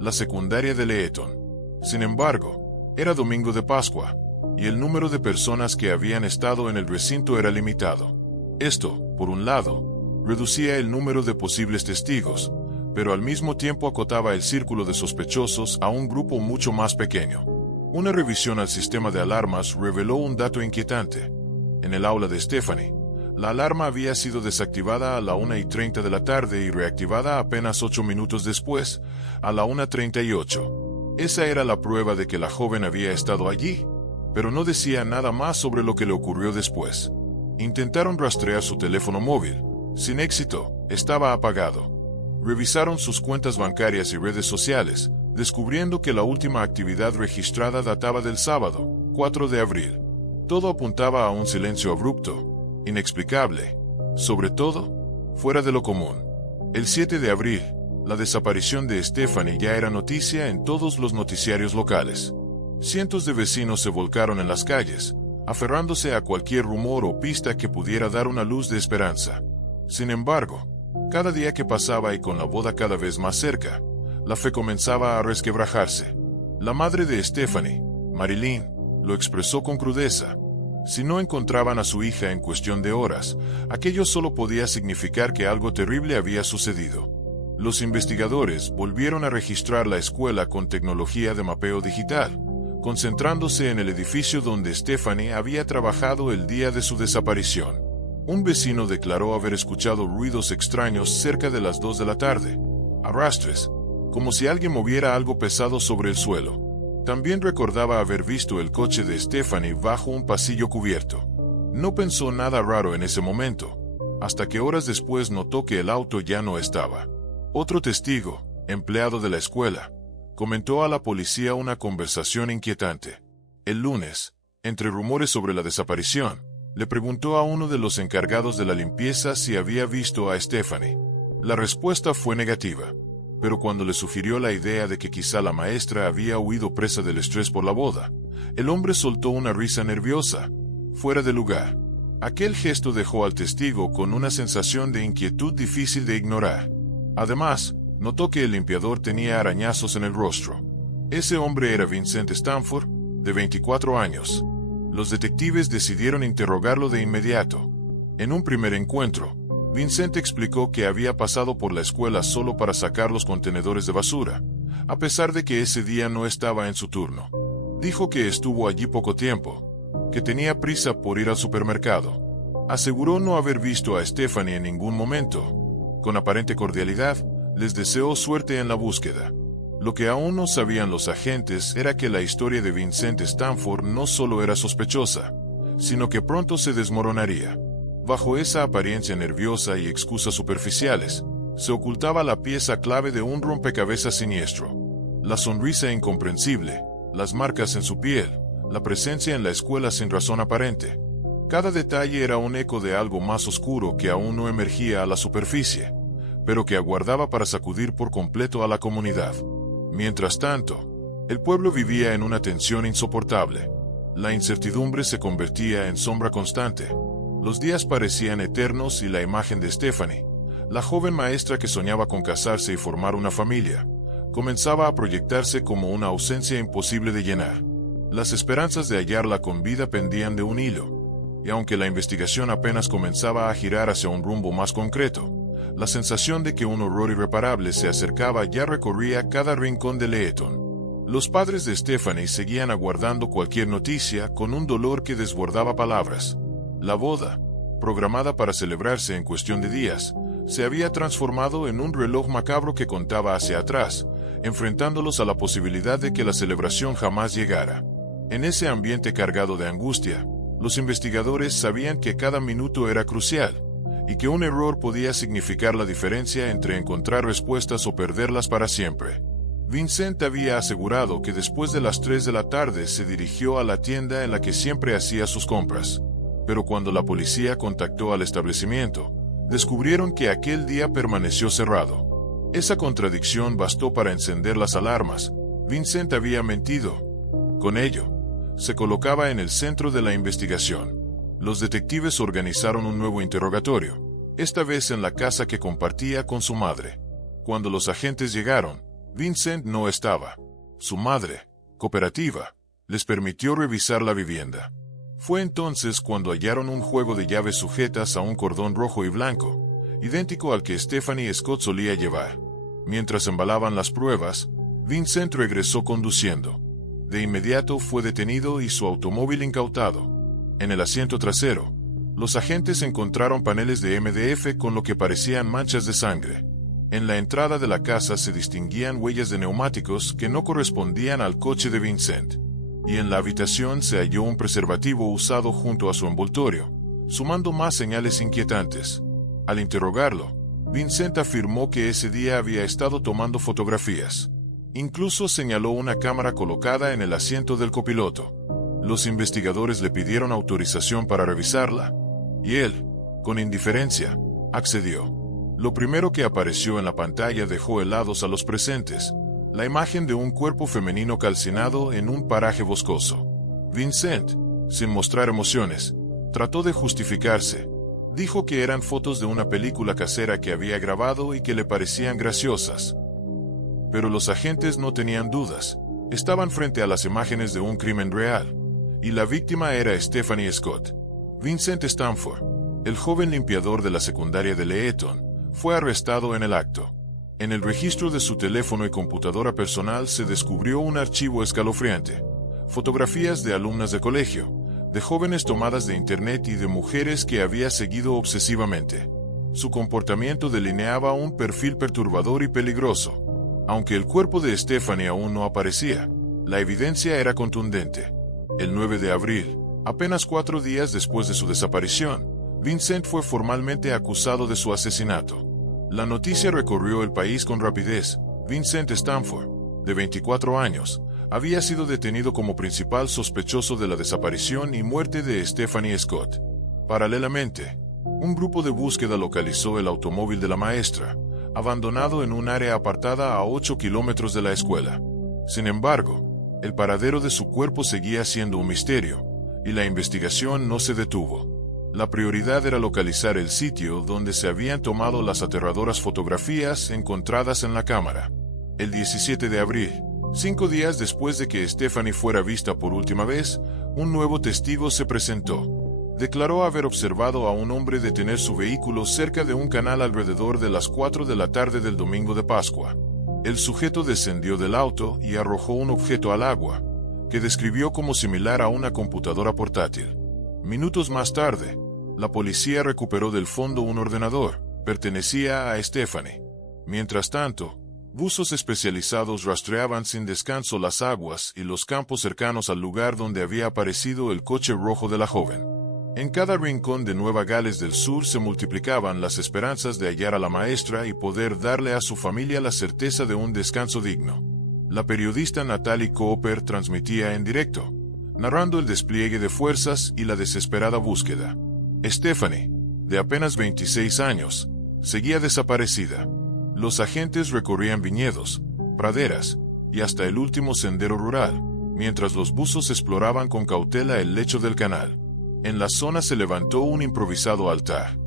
la secundaria de Leeton. Sin embargo, era domingo de Pascua, y el número de personas que habían estado en el recinto era limitado. Esto, por un lado, reducía el número de posibles testigos, pero al mismo tiempo acotaba el círculo de sospechosos a un grupo mucho más pequeño. Una revisión al sistema de alarmas reveló un dato inquietante. En el aula de Stephanie, la alarma había sido desactivada a la 1:30 de la tarde y reactivada apenas 8 minutos después, a la 1:38. Esa era la prueba de que la joven había estado allí, pero no decía nada más sobre lo que le ocurrió después. Intentaron rastrear su teléfono móvil. Sin éxito, estaba apagado. Revisaron sus cuentas bancarias y redes sociales, descubriendo que la última actividad registrada databa del sábado, 4 de abril. Todo apuntaba a un silencio abrupto, inexplicable, sobre todo, fuera de lo común. El 7 de abril, la desaparición de Stephanie ya era noticia en todos los noticiarios locales. Cientos de vecinos se volcaron en las calles, aferrándose a cualquier rumor o pista que pudiera dar una luz de esperanza. Sin embargo, cada día que pasaba y con la boda cada vez más cerca, la fe comenzaba a resquebrajarse. La madre de Stephanie, Marilyn, lo expresó con crudeza. Si no encontraban a su hija en cuestión de horas, aquello solo podía significar que algo terrible había sucedido. Los investigadores volvieron a registrar la escuela con tecnología de mapeo digital, concentrándose en el edificio donde Stephanie había trabajado el día de su desaparición. Un vecino declaró haber escuchado ruidos extraños cerca de las 2 de la tarde, arrastres, como si alguien moviera algo pesado sobre el suelo. También recordaba haber visto el coche de Stephanie bajo un pasillo cubierto. No pensó nada raro en ese momento, hasta que horas después notó que el auto ya no estaba. Otro testigo, empleado de la escuela, comentó a la policía una conversación inquietante. El lunes, entre rumores sobre la desaparición, le preguntó a uno de los encargados de la limpieza si había visto a Stephanie. La respuesta fue negativa, pero cuando le sugirió la idea de que quizá la maestra había huido presa del estrés por la boda, el hombre soltó una risa nerviosa, fuera de lugar. Aquel gesto dejó al testigo con una sensación de inquietud difícil de ignorar. Además, notó que el limpiador tenía arañazos en el rostro. Ese hombre era Vincent Stanford, de 24 años. Los detectives decidieron interrogarlo de inmediato. En un primer encuentro, Vincent explicó que había pasado por la escuela solo para sacar los contenedores de basura, a pesar de que ese día no estaba en su turno. Dijo que estuvo allí poco tiempo, que tenía prisa por ir al supermercado. Aseguró no haber visto a Stephanie en ningún momento. Con aparente cordialidad, les deseó suerte en la búsqueda. Lo que aún no sabían los agentes era que la historia de Vincent Stanford no solo era sospechosa, sino que pronto se desmoronaría. Bajo esa apariencia nerviosa y excusas superficiales, se ocultaba la pieza clave de un rompecabezas siniestro. La sonrisa incomprensible, las marcas en su piel, la presencia en la escuela sin razón aparente. Cada detalle era un eco de algo más oscuro que aún no emergía a la superficie, pero que aguardaba para sacudir por completo a la comunidad. Mientras tanto, el pueblo vivía en una tensión insoportable. La incertidumbre se convertía en sombra constante. Los días parecían eternos y la imagen de Stephanie, la joven maestra que soñaba con casarse y formar una familia, comenzaba a proyectarse como una ausencia imposible de llenar. Las esperanzas de hallarla con vida pendían de un hilo, y aunque la investigación apenas comenzaba a girar hacia un rumbo más concreto, la sensación de que un horror irreparable se acercaba ya recorría cada rincón de Leeton. Los padres de Stephanie seguían aguardando cualquier noticia con un dolor que desbordaba palabras. La boda, programada para celebrarse en cuestión de días, se había transformado en un reloj macabro que contaba hacia atrás, enfrentándolos a la posibilidad de que la celebración jamás llegara. En ese ambiente cargado de angustia, los investigadores sabían que cada minuto era crucial, y que un error podía significar la diferencia entre encontrar respuestas o perderlas para siempre. Vincent había asegurado que después de las 3 de la tarde se dirigió a la tienda en la que siempre hacía sus compras. Pero cuando la policía contactó al establecimiento, descubrieron que aquel día permaneció cerrado. Esa contradicción bastó para encender las alarmas. Vincent había mentido. Con ello, se colocaba en el centro de la investigación. Los detectives organizaron un nuevo interrogatorio, esta vez en la casa que compartía con su madre. Cuando los agentes llegaron, Vincent no estaba. Su madre, cooperativa, les permitió revisar la vivienda. Fue entonces cuando hallaron un juego de llaves sujetas a un cordón rojo y blanco, idéntico al que Stephanie Scott solía llevar. Mientras embalaban las pruebas, Vincent regresó conduciendo. De inmediato fue detenido y su automóvil incautado. En el asiento trasero, los agentes encontraron paneles de MDF con lo que parecían manchas de sangre. En la entrada de la casa se distinguían huellas de neumáticos que no correspondían al coche de Vincent. Y en la habitación se halló un preservativo usado junto a su envoltorio, sumando más señales inquietantes. Al interrogarlo, Vincent afirmó que ese día había estado tomando fotografías. Incluso señaló una cámara colocada en el asiento del copiloto. Los investigadores le pidieron autorización para revisarla, y él, con indiferencia, accedió. Lo primero que apareció en la pantalla dejó helados a los presentes: la imagen de un cuerpo femenino calcinado en un paraje boscoso. Vincent, sin mostrar emociones, trató de justificarse. Dijo que eran fotos de una película casera que había grabado y que le parecían graciosas. Pero los agentes no tenían dudas. Estaban frente a las imágenes de un crimen real, y la víctima era Stephanie Scott. Vincent Stanford, el joven limpiador de la secundaria de Leeton, fue arrestado en el acto. En el registro de su teléfono y computadora personal se descubrió un archivo escalofriante: fotografías de alumnas de colegio, de jóvenes tomadas de internet y de mujeres que había seguido obsesivamente. Su comportamiento delineaba un perfil perturbador y peligroso. Aunque el cuerpo de Stephanie aún no aparecía, la evidencia era contundente. El 9 de abril, apenas 4 días después de su desaparición, Vincent fue formalmente acusado de su asesinato. La noticia recorrió el país con rapidez. Vincent Stanford, de 24 años, había sido detenido como principal sospechoso de la desaparición y muerte de Stephanie Scott. Paralelamente, un grupo de búsqueda localizó el automóvil de la maestra, abandonado en un área apartada a 8 kilómetros de la escuela. Sin embargo, el paradero de su cuerpo seguía siendo un misterio, y la investigación no se detuvo. La prioridad era localizar el sitio donde se habían tomado las aterradoras fotografías encontradas en la cámara. El 17 de abril, 5 días después de que Stephanie fuera vista por última vez, un nuevo testigo se presentó. Declaró haber observado a un hombre detener su vehículo cerca de un canal alrededor de las 4 de la tarde del domingo de Pascua. El sujeto descendió del auto y arrojó un objeto al agua, que describió como similar a una computadora portátil. Minutos más tarde, la policía recuperó del fondo un ordenador. Pertenecía a Stephanie. Mientras tanto, buzos especializados rastreaban sin descanso las aguas y los campos cercanos al lugar donde había aparecido el coche rojo de la joven. En cada rincón de Nueva Gales del Sur se multiplicaban las esperanzas de hallar a la maestra y poder darle a su familia la certeza de un descanso digno. La periodista Natalie Cooper transmitía en directo, narrando el despliegue de fuerzas y la desesperada búsqueda. Stephanie, de apenas 26 años, seguía desaparecida. Los agentes recorrían viñedos, praderas y hasta el último sendero rural, mientras los buzos exploraban con cautela el lecho del canal. En la zona se levantó un improvisado altar.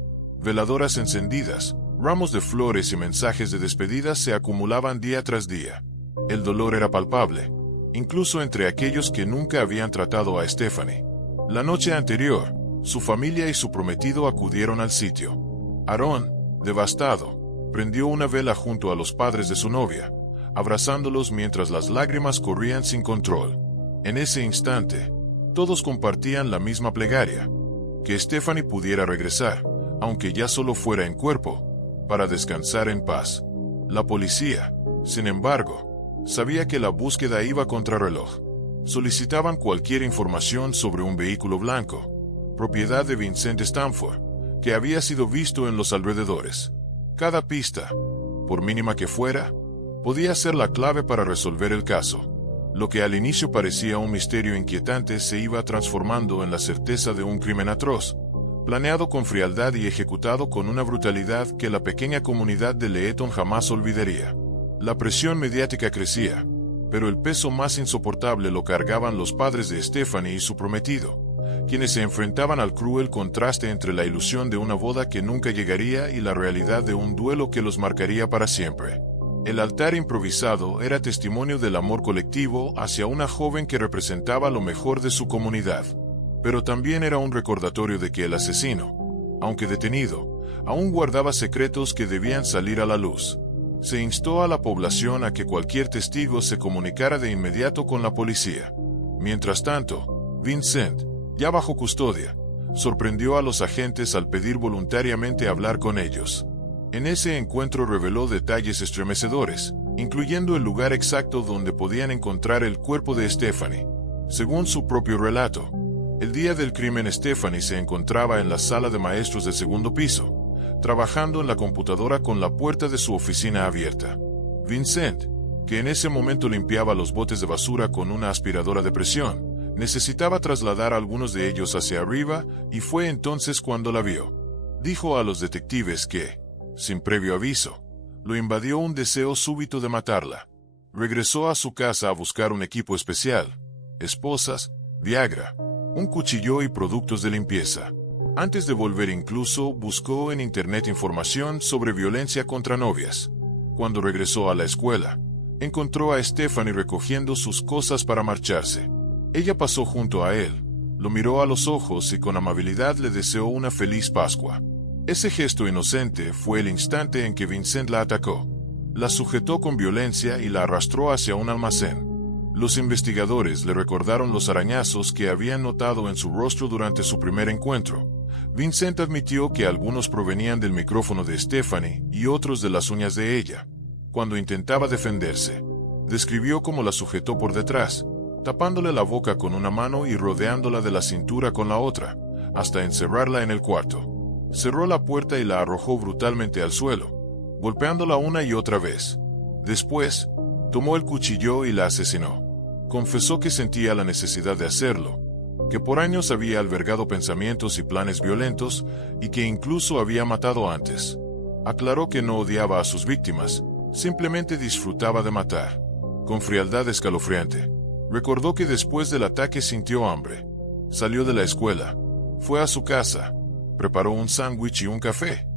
Veladoras encendidas, ramos de flores y mensajes de despedida se acumulaban día tras día. El dolor era palpable, incluso entre aquellos que nunca habían tratado a Stephanie. La noche anterior, su familia y su prometido acudieron al sitio. Aaron, devastado, prendió una vela junto a los padres de su novia, abrazándolos mientras las lágrimas corrían sin control. En ese instante, todos compartían la misma plegaria: que Stephanie pudiera regresar, aunque ya solo fuera en cuerpo, para descansar en paz. La policía, sin embargo, sabía que la búsqueda iba contrarreloj. Solicitaban cualquier información sobre un vehículo blanco, propiedad de Vincent Stanford, que había sido visto en los alrededores. Cada pista, por mínima que fuera, podía ser la clave para resolver el caso. Lo que al inicio parecía un misterio inquietante se iba transformando en la certeza de un crimen atroz, planeado con frialdad y ejecutado con una brutalidad que la pequeña comunidad de Leeton jamás olvidaría. La presión mediática crecía, pero el peso más insoportable lo cargaban los padres de Stephanie y su prometido, quienes se enfrentaban al cruel contraste entre la ilusión de una boda que nunca llegaría y la realidad de un duelo que los marcaría para siempre. El altar improvisado era testimonio del amor colectivo hacia una joven que representaba lo mejor de su comunidad. Pero también era un recordatorio de que el asesino, aunque detenido, aún guardaba secretos que debían salir a la luz. Se instó a la población a que cualquier testigo se comunicara de inmediato con la policía. Mientras tanto, Vincent, ya bajo custodia, sorprendió a los agentes al pedir voluntariamente hablar con ellos. En ese encuentro reveló detalles estremecedores, incluyendo el lugar exacto donde podían encontrar el cuerpo de Stephanie. Según su propio relato, el día del crimen Stephanie se encontraba en la sala de maestros del segundo piso, trabajando en la computadora con la puerta de su oficina abierta. Vincent, que en ese momento limpiaba los botes de basura con una aspiradora de presión, necesitaba trasladar algunos de ellos hacia arriba y fue entonces cuando la vio. Dijo a los detectives que, sin previo aviso, lo invadió un deseo súbito de matarla. Regresó a su casa a buscar un equipo especial, esposas, Viagra, un cuchillo y productos de limpieza. Antes de volver incluso buscó en internet información sobre violencia contra novias. Cuando regresó a la escuela, encontró a Stephanie recogiendo sus cosas para marcharse. Ella pasó junto a él, lo miró a los ojos y con amabilidad le deseó una feliz Pascua. Ese gesto inocente fue el instante en que Vincent la atacó. La sujetó con violencia y la arrastró hacia un almacén. Los investigadores le recordaron los arañazos que habían notado en su rostro durante su primer encuentro. Vincent admitió que algunos provenían del micrófono de Stephanie y otros de las uñas de ella. Cuando intentaba defenderse, describió cómo la sujetó por detrás, tapándole la boca con una mano y rodeándola de la cintura con la otra, hasta encerrarla en el cuarto. Cerró la puerta y la arrojó brutalmente al suelo, golpeándola una y otra vez. Después, tomó el cuchillo y la asesinó. Confesó que sentía la necesidad de hacerlo, que por años había albergado pensamientos y planes violentos y que incluso había matado antes. Aclaró que no odiaba a sus víctimas, simplemente disfrutaba de matar. Con frialdad escalofriante, recordó que después del ataque sintió hambre. Salió de la escuela, fue a su casa, preparó un sándwich y un café,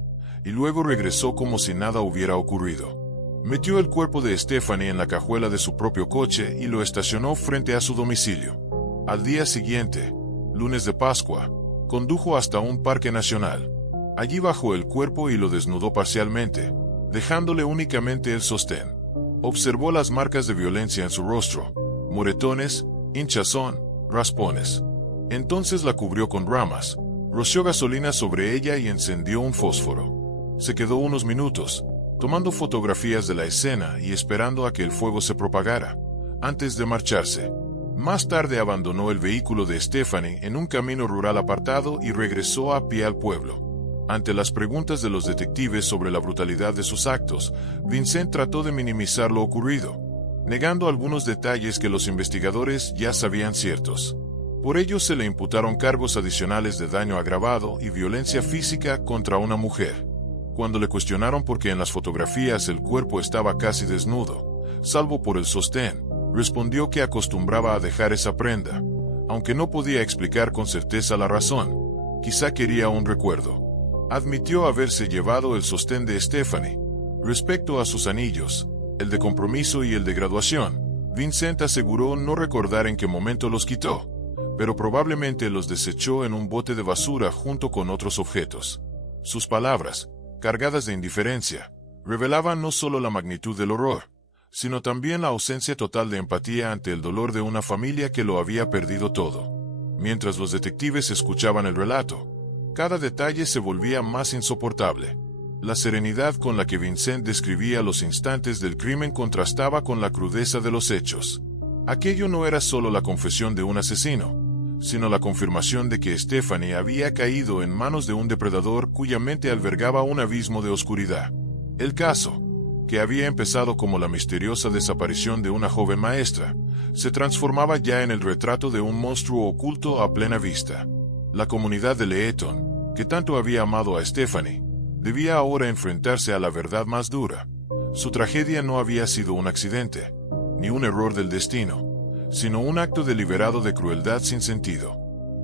y luego regresó como si nada hubiera ocurrido. Metió el cuerpo de Stephanie en la cajuela de su propio coche y lo estacionó frente a su domicilio. Al día siguiente, lunes de Pascua, condujo hasta un parque nacional. Allí bajó el cuerpo y lo desnudó parcialmente, dejándole únicamente el sostén. Observó las marcas de violencia en su rostro, moretones, hinchazón, raspones. Entonces la cubrió con ramas, roció gasolina sobre ella y encendió un fósforo. Se quedó unos minutos, tomando fotografías de la escena y esperando a que el fuego se propagara, antes de marcharse. Más tarde abandonó el vehículo de Stephanie en un camino rural apartado y regresó a pie al pueblo. Ante las preguntas de los detectives sobre la brutalidad de sus actos, Vincent trató de minimizar lo ocurrido, negando algunos detalles que los investigadores ya sabían ciertos. Por ello se le imputaron cargos adicionales de daño agravado y violencia física contra una mujer. Cuando le cuestionaron por qué en las fotografías el cuerpo estaba casi desnudo, salvo por el sostén, respondió que acostumbraba a dejar esa prenda, aunque no podía explicar con certeza la razón. Quizá quería un recuerdo. Admitió haberse llevado el sostén de Stephanie. Respecto a sus anillos, el de compromiso y el de graduación, Vincent aseguró no recordar en qué momento los quitó, pero probablemente los desechó en un bote de basura junto con otros objetos. Sus palabras, cargadas de indiferencia, revelaban no solo la magnitud del horror, sino también la ausencia total de empatía ante el dolor de una familia que lo había perdido todo. Mientras los detectives escuchaban el relato, cada detalle se volvía más insoportable. La serenidad con la que Vincent describía los instantes del crimen contrastaba con la crudeza de los hechos. Aquello no era solo la confesión de un asesino, sino la confirmación de que Stephanie había caído en manos de un depredador cuya mente albergaba un abismo de oscuridad. El caso, que había empezado como la misteriosa desaparición de una joven maestra, se transformaba ya en el retrato de un monstruo oculto a plena vista. La comunidad de Leeton, que tanto había amado a Stephanie, debía ahora enfrentarse a la verdad más dura. Su tragedia no había sido un accidente, ni un error del destino, sino un acto deliberado de crueldad sin sentido.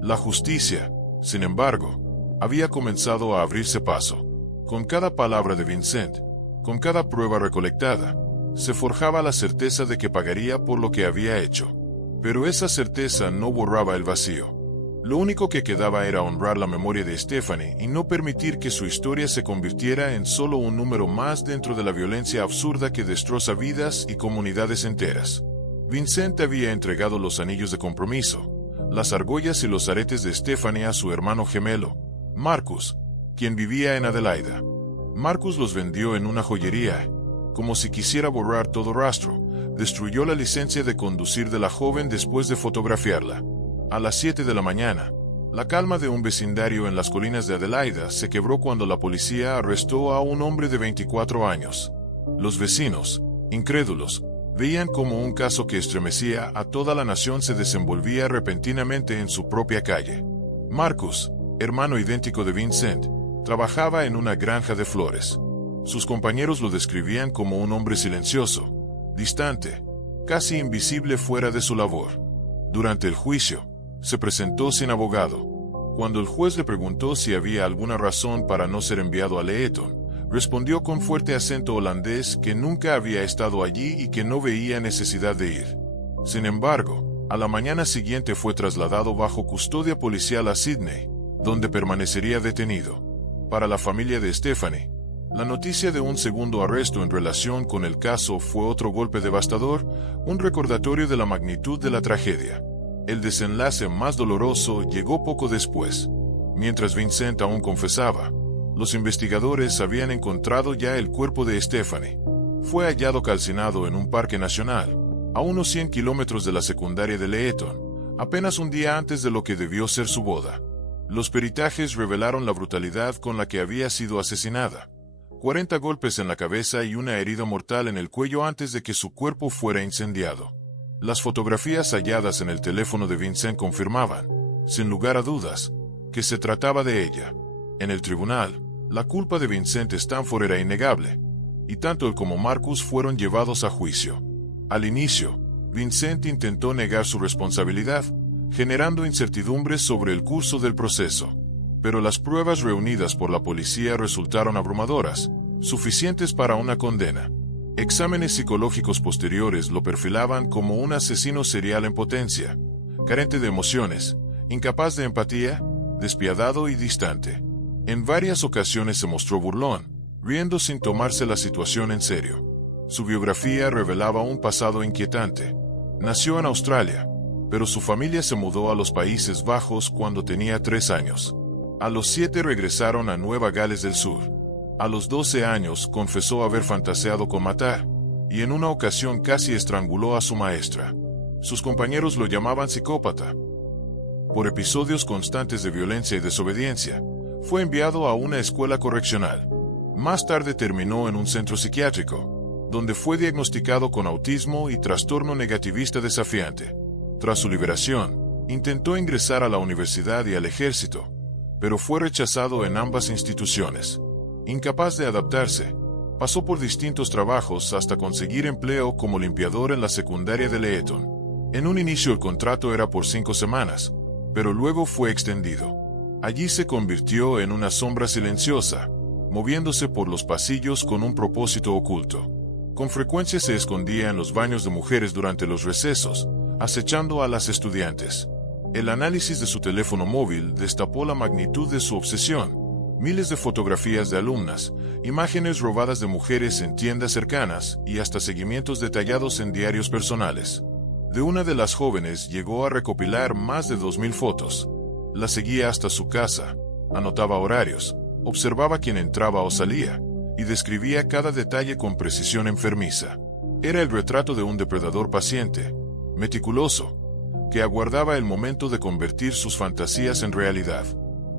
La justicia, sin embargo, había comenzado a abrirse paso. Con cada palabra de Vincent, con cada prueba recolectada, se forjaba la certeza de que pagaría por lo que había hecho. Pero esa certeza no borraba el vacío. Lo único que quedaba era honrar la memoria de Stephanie y no permitir que su historia se convirtiera en solo un número más dentro de la violencia absurda que destroza vidas y comunidades enteras. Vincent había entregado los anillos de compromiso, las argollas y los aretes de Stephanie a su hermano gemelo, Marcus, quien vivía en Adelaida. Marcus los vendió en una joyería. Como si quisiera borrar todo rastro, destruyó la licencia de conducir de la joven después de fotografiarla. A las 7 de la mañana, la calma de un vecindario en las colinas de Adelaida se quebró cuando la policía arrestó a un hombre de 24 años. Los vecinos, incrédulos, veían cómo un caso que estremecía a toda la nación se desenvolvía repentinamente en su propia calle. Marcus, hermano idéntico de Vincent, trabajaba en una granja de flores. Sus compañeros lo describían como un hombre silencioso, distante, casi invisible fuera de su labor. Durante el juicio, se presentó sin abogado. Cuando el juez le preguntó si había alguna razón para no ser enviado a Leeton, respondió con fuerte acento holandés que nunca había estado allí y que no veía necesidad de ir. Sin embargo, a la mañana siguiente fue trasladado bajo custodia policial a Sydney, donde permanecería detenido. Para la familia de Stephanie, la noticia de un segundo arresto en relación con el caso fue otro golpe devastador, un recordatorio de la magnitud de la tragedia. El desenlace más doloroso llegó poco después. Mientras Vincent aún confesaba, los investigadores habían encontrado ya el cuerpo de Stephanie. Fue hallado calcinado en un parque nacional, a unos 100 kilómetros de la secundaria de Leeton, apenas un día antes de lo que debió ser su boda. Los peritajes revelaron la brutalidad con la que había sido asesinada. 40 golpes en la cabeza y una herida mortal en el cuello antes de que su cuerpo fuera incendiado. Las fotografías halladas en el teléfono de Vincent confirmaban, sin lugar a dudas, que se trataba de ella. En el tribunal, la culpa de Vincent Stanford era innegable, y tanto él como Marcus fueron llevados a juicio. Al inicio, Vincent intentó negar su responsabilidad, generando incertidumbres sobre el curso del proceso. Pero las pruebas reunidas por la policía resultaron abrumadoras, suficientes para una condena. Exámenes psicológicos posteriores lo perfilaban como un asesino serial en potencia, carente de emociones, incapaz de empatía, despiadado y distante. En varias ocasiones se mostró burlón, riendo sin tomarse la situación en serio. Su biografía revelaba un pasado inquietante. Nació en Australia, pero su familia se mudó a los Países Bajos cuando tenía 3 años. A los 7 regresaron a Nueva Gales del Sur. A los 12 años confesó haber fantaseado con matar, y en una ocasión casi estranguló a su maestra. Sus compañeros lo llamaban psicópata. Por episodios constantes de violencia y desobediencia, fue enviado a una escuela correccional. Más tarde terminó en un centro psiquiátrico, donde fue diagnosticado con autismo y trastorno negativista desafiante. Tras su liberación, intentó ingresar a la universidad y al ejército, pero fue rechazado en ambas instituciones. Incapaz de adaptarse, pasó por distintos trabajos hasta conseguir empleo como limpiador en la secundaria de Leeton. En un inicio el contrato era por 5 semanas, pero luego fue extendido. Allí se convirtió en una sombra silenciosa, moviéndose por los pasillos con un propósito oculto. Con frecuencia se escondía en los baños de mujeres durante los recesos, acechando a las estudiantes. El análisis de su teléfono móvil destapó la magnitud de su obsesión. Miles de fotografías de alumnas, imágenes robadas de mujeres en tiendas cercanas y hasta seguimientos detallados en diarios personales. De una de las jóvenes llegó a recopilar más de 2000 fotos. La seguía hasta su casa, anotaba horarios, observaba quién entraba o salía, y describía cada detalle con precisión enfermiza. Era el retrato de un depredador paciente, meticuloso, que aguardaba el momento de convertir sus fantasías en realidad.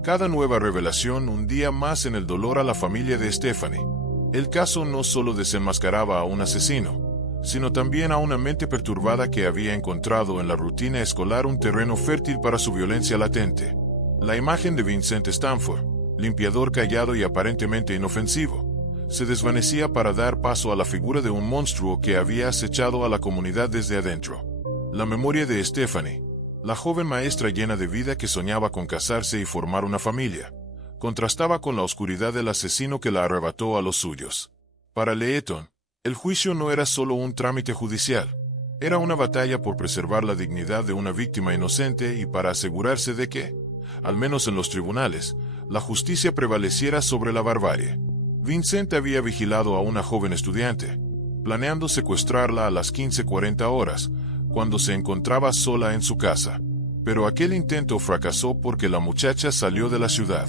Cada nueva revelación hundía más en el dolor a la familia de Stephanie. El caso no solo desenmascaraba a un asesino, sino también a una mente perturbada que había encontrado en la rutina escolar un terreno fértil para su violencia latente. La imagen de Vincent Stanford, limpiador callado y aparentemente inofensivo, se desvanecía para dar paso a la figura de un monstruo que había acechado a la comunidad desde adentro. La memoria de Stephanie, la joven maestra llena de vida que soñaba con casarse y formar una familia, contrastaba con la oscuridad del asesino que la arrebató a los suyos. Para Leeton, el juicio no era solo un trámite judicial, era una batalla por preservar la dignidad de una víctima inocente y para asegurarse de que, al menos en los tribunales, la justicia prevaleciera sobre la barbarie. Vincent había vigilado a una joven estudiante, planeando secuestrarla a las 15:40 horas, cuando se encontraba sola en su casa. Pero aquel intento fracasó porque la muchacha salió de la ciudad.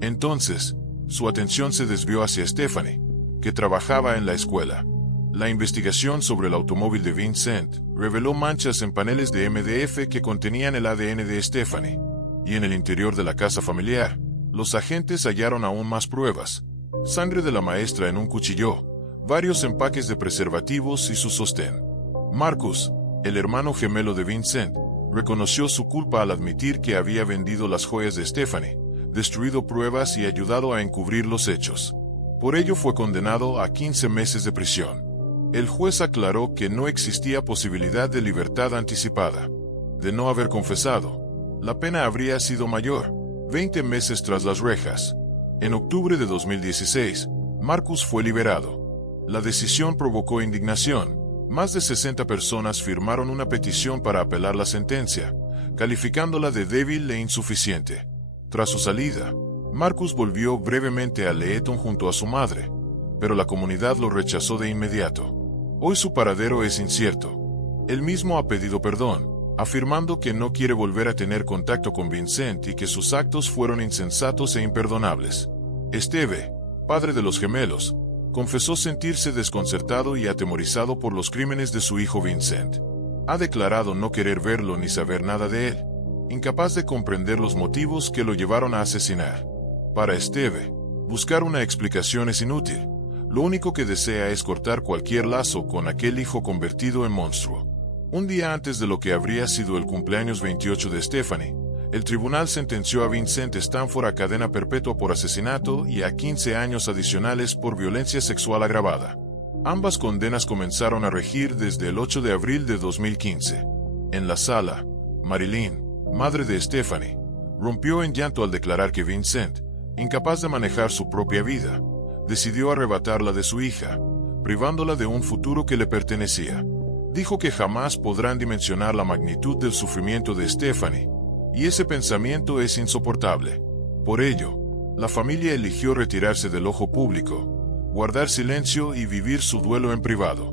Entonces, su atención se desvió hacia Stephanie, que trabajaba en la escuela. La investigación sobre el automóvil de Vincent reveló manchas en paneles de MDF que contenían el ADN de Stephanie. Y en el interior de la casa familiar, los agentes hallaron aún más pruebas. Sangre de la maestra en un cuchillo, varios empaques de preservativos y su sostén. Marcus, el hermano gemelo de Vincent, reconoció su culpa al admitir que había vendido las joyas de Stephanie, destruido pruebas y ayudado a encubrir los hechos. Por ello fue condenado a 15 meses de prisión. El juez aclaró que no existía posibilidad de libertad anticipada. De no haber confesado, la pena habría sido mayor, 20 meses tras las rejas. En octubre de 2016, Marcus fue liberado. La decisión provocó indignación. Más de 60 personas firmaron una petición para apelar la sentencia, calificándola de débil e insuficiente. Tras su salida, Marcus volvió brevemente a Leeton junto a su madre, pero la comunidad lo rechazó de inmediato. Hoy su paradero es incierto. Él mismo ha pedido perdón, afirmando que no quiere volver a tener contacto con Vincent y que sus actos fueron insensatos e imperdonables. Esteve, padre de los gemelos, confesó sentirse desconcertado y atemorizado por los crímenes de su hijo Vincent. Ha declarado no querer verlo ni saber nada de él, incapaz de comprender los motivos que lo llevaron a asesinar. Para Esteve, buscar una explicación es inútil. Lo único que desea es cortar cualquier lazo con aquel hijo convertido en monstruo. Un día antes de lo que habría sido el cumpleaños 28 de Stephanie, el tribunal sentenció a Vincent Stanford a cadena perpetua por asesinato y a 15 años adicionales por violencia sexual agravada. Ambas condenas comenzaron a regir desde el 8 de abril de 2015. En la sala, Marilyn, madre de Stephanie, rompió en llanto al declarar que Vincent, incapaz de manejar su propia vida, decidió arrebatarla de su hija, privándola de un futuro que le pertenecía. Dijo que jamás podrán dimensionar la magnitud del sufrimiento de Stephanie, y ese pensamiento es insoportable. Por ello, la familia eligió retirarse del ojo público, guardar silencio y vivir su duelo en privado.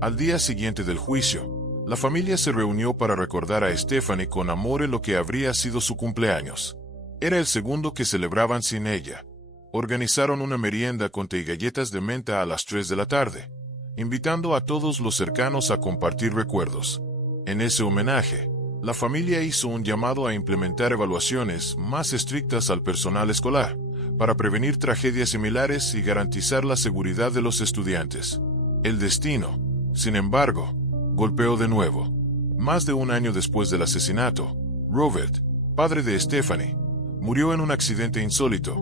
Al día siguiente del juicio, la familia se reunió para recordar a Stephanie con amor en lo que habría sido su cumpleaños. Era el segundo que celebraban sin ella. Organizaron una merienda con té y galletas de menta a las 3 de la tarde, invitando a todos los cercanos a compartir recuerdos. En ese homenaje, la familia hizo un llamado a implementar evaluaciones más estrictas al personal escolar, para prevenir tragedias similares y garantizar la seguridad de los estudiantes. El destino, sin embargo, golpeó de nuevo. Más de un año después del asesinato, Robert, padre de Stephanie, murió en un accidente insólito.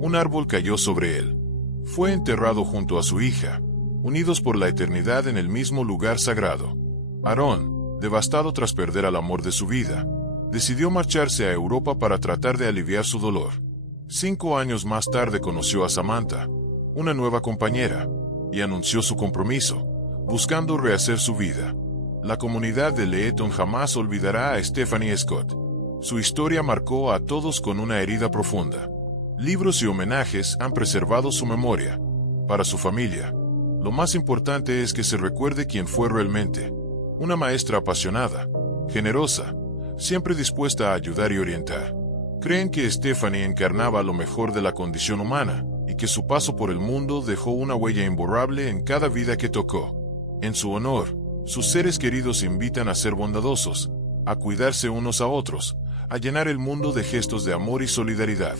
Un árbol cayó sobre él. Fue enterrado junto a su hija, unidos por la eternidad en el mismo lugar sagrado. Aaron, devastado tras perder al amor de su vida, decidió marcharse a Europa para tratar de aliviar su dolor. 5 años más tarde conoció a Samantha, una nueva compañera, y anunció su compromiso, buscando rehacer su vida. La comunidad de Leeton jamás olvidará a Stephanie Scott. Su historia marcó a todos con una herida profunda. Libros y homenajes han preservado su memoria. Para su familia, lo más importante es que se recuerde quién fue realmente. Una maestra apasionada, generosa, siempre dispuesta a ayudar y orientar. Creen que Stephanie encarnaba lo mejor de la condición humana, y que su paso por el mundo dejó una huella imborrable en cada vida que tocó. En su honor, sus seres queridos invitan a ser bondadosos, a cuidarse unos a otros, a llenar el mundo de gestos de amor y solidaridad.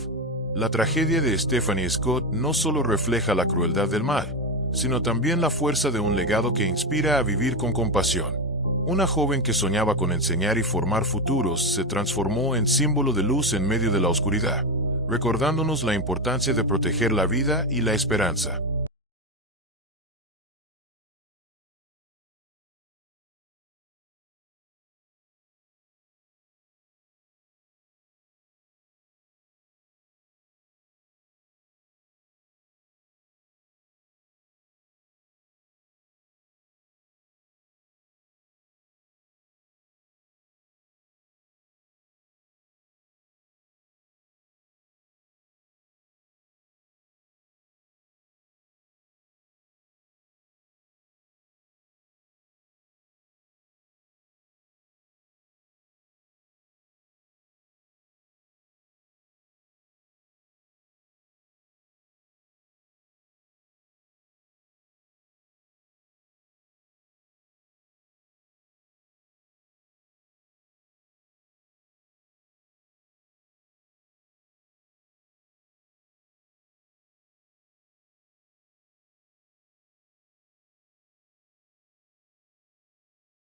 La tragedia de Stephanie Scott no solo refleja la crueldad del mal, sino también la fuerza de un legado que inspira a vivir con compasión. Una joven que soñaba con enseñar y formar futuros se transformó en símbolo de luz en medio de la oscuridad, recordándonos la importancia de proteger la vida y la esperanza.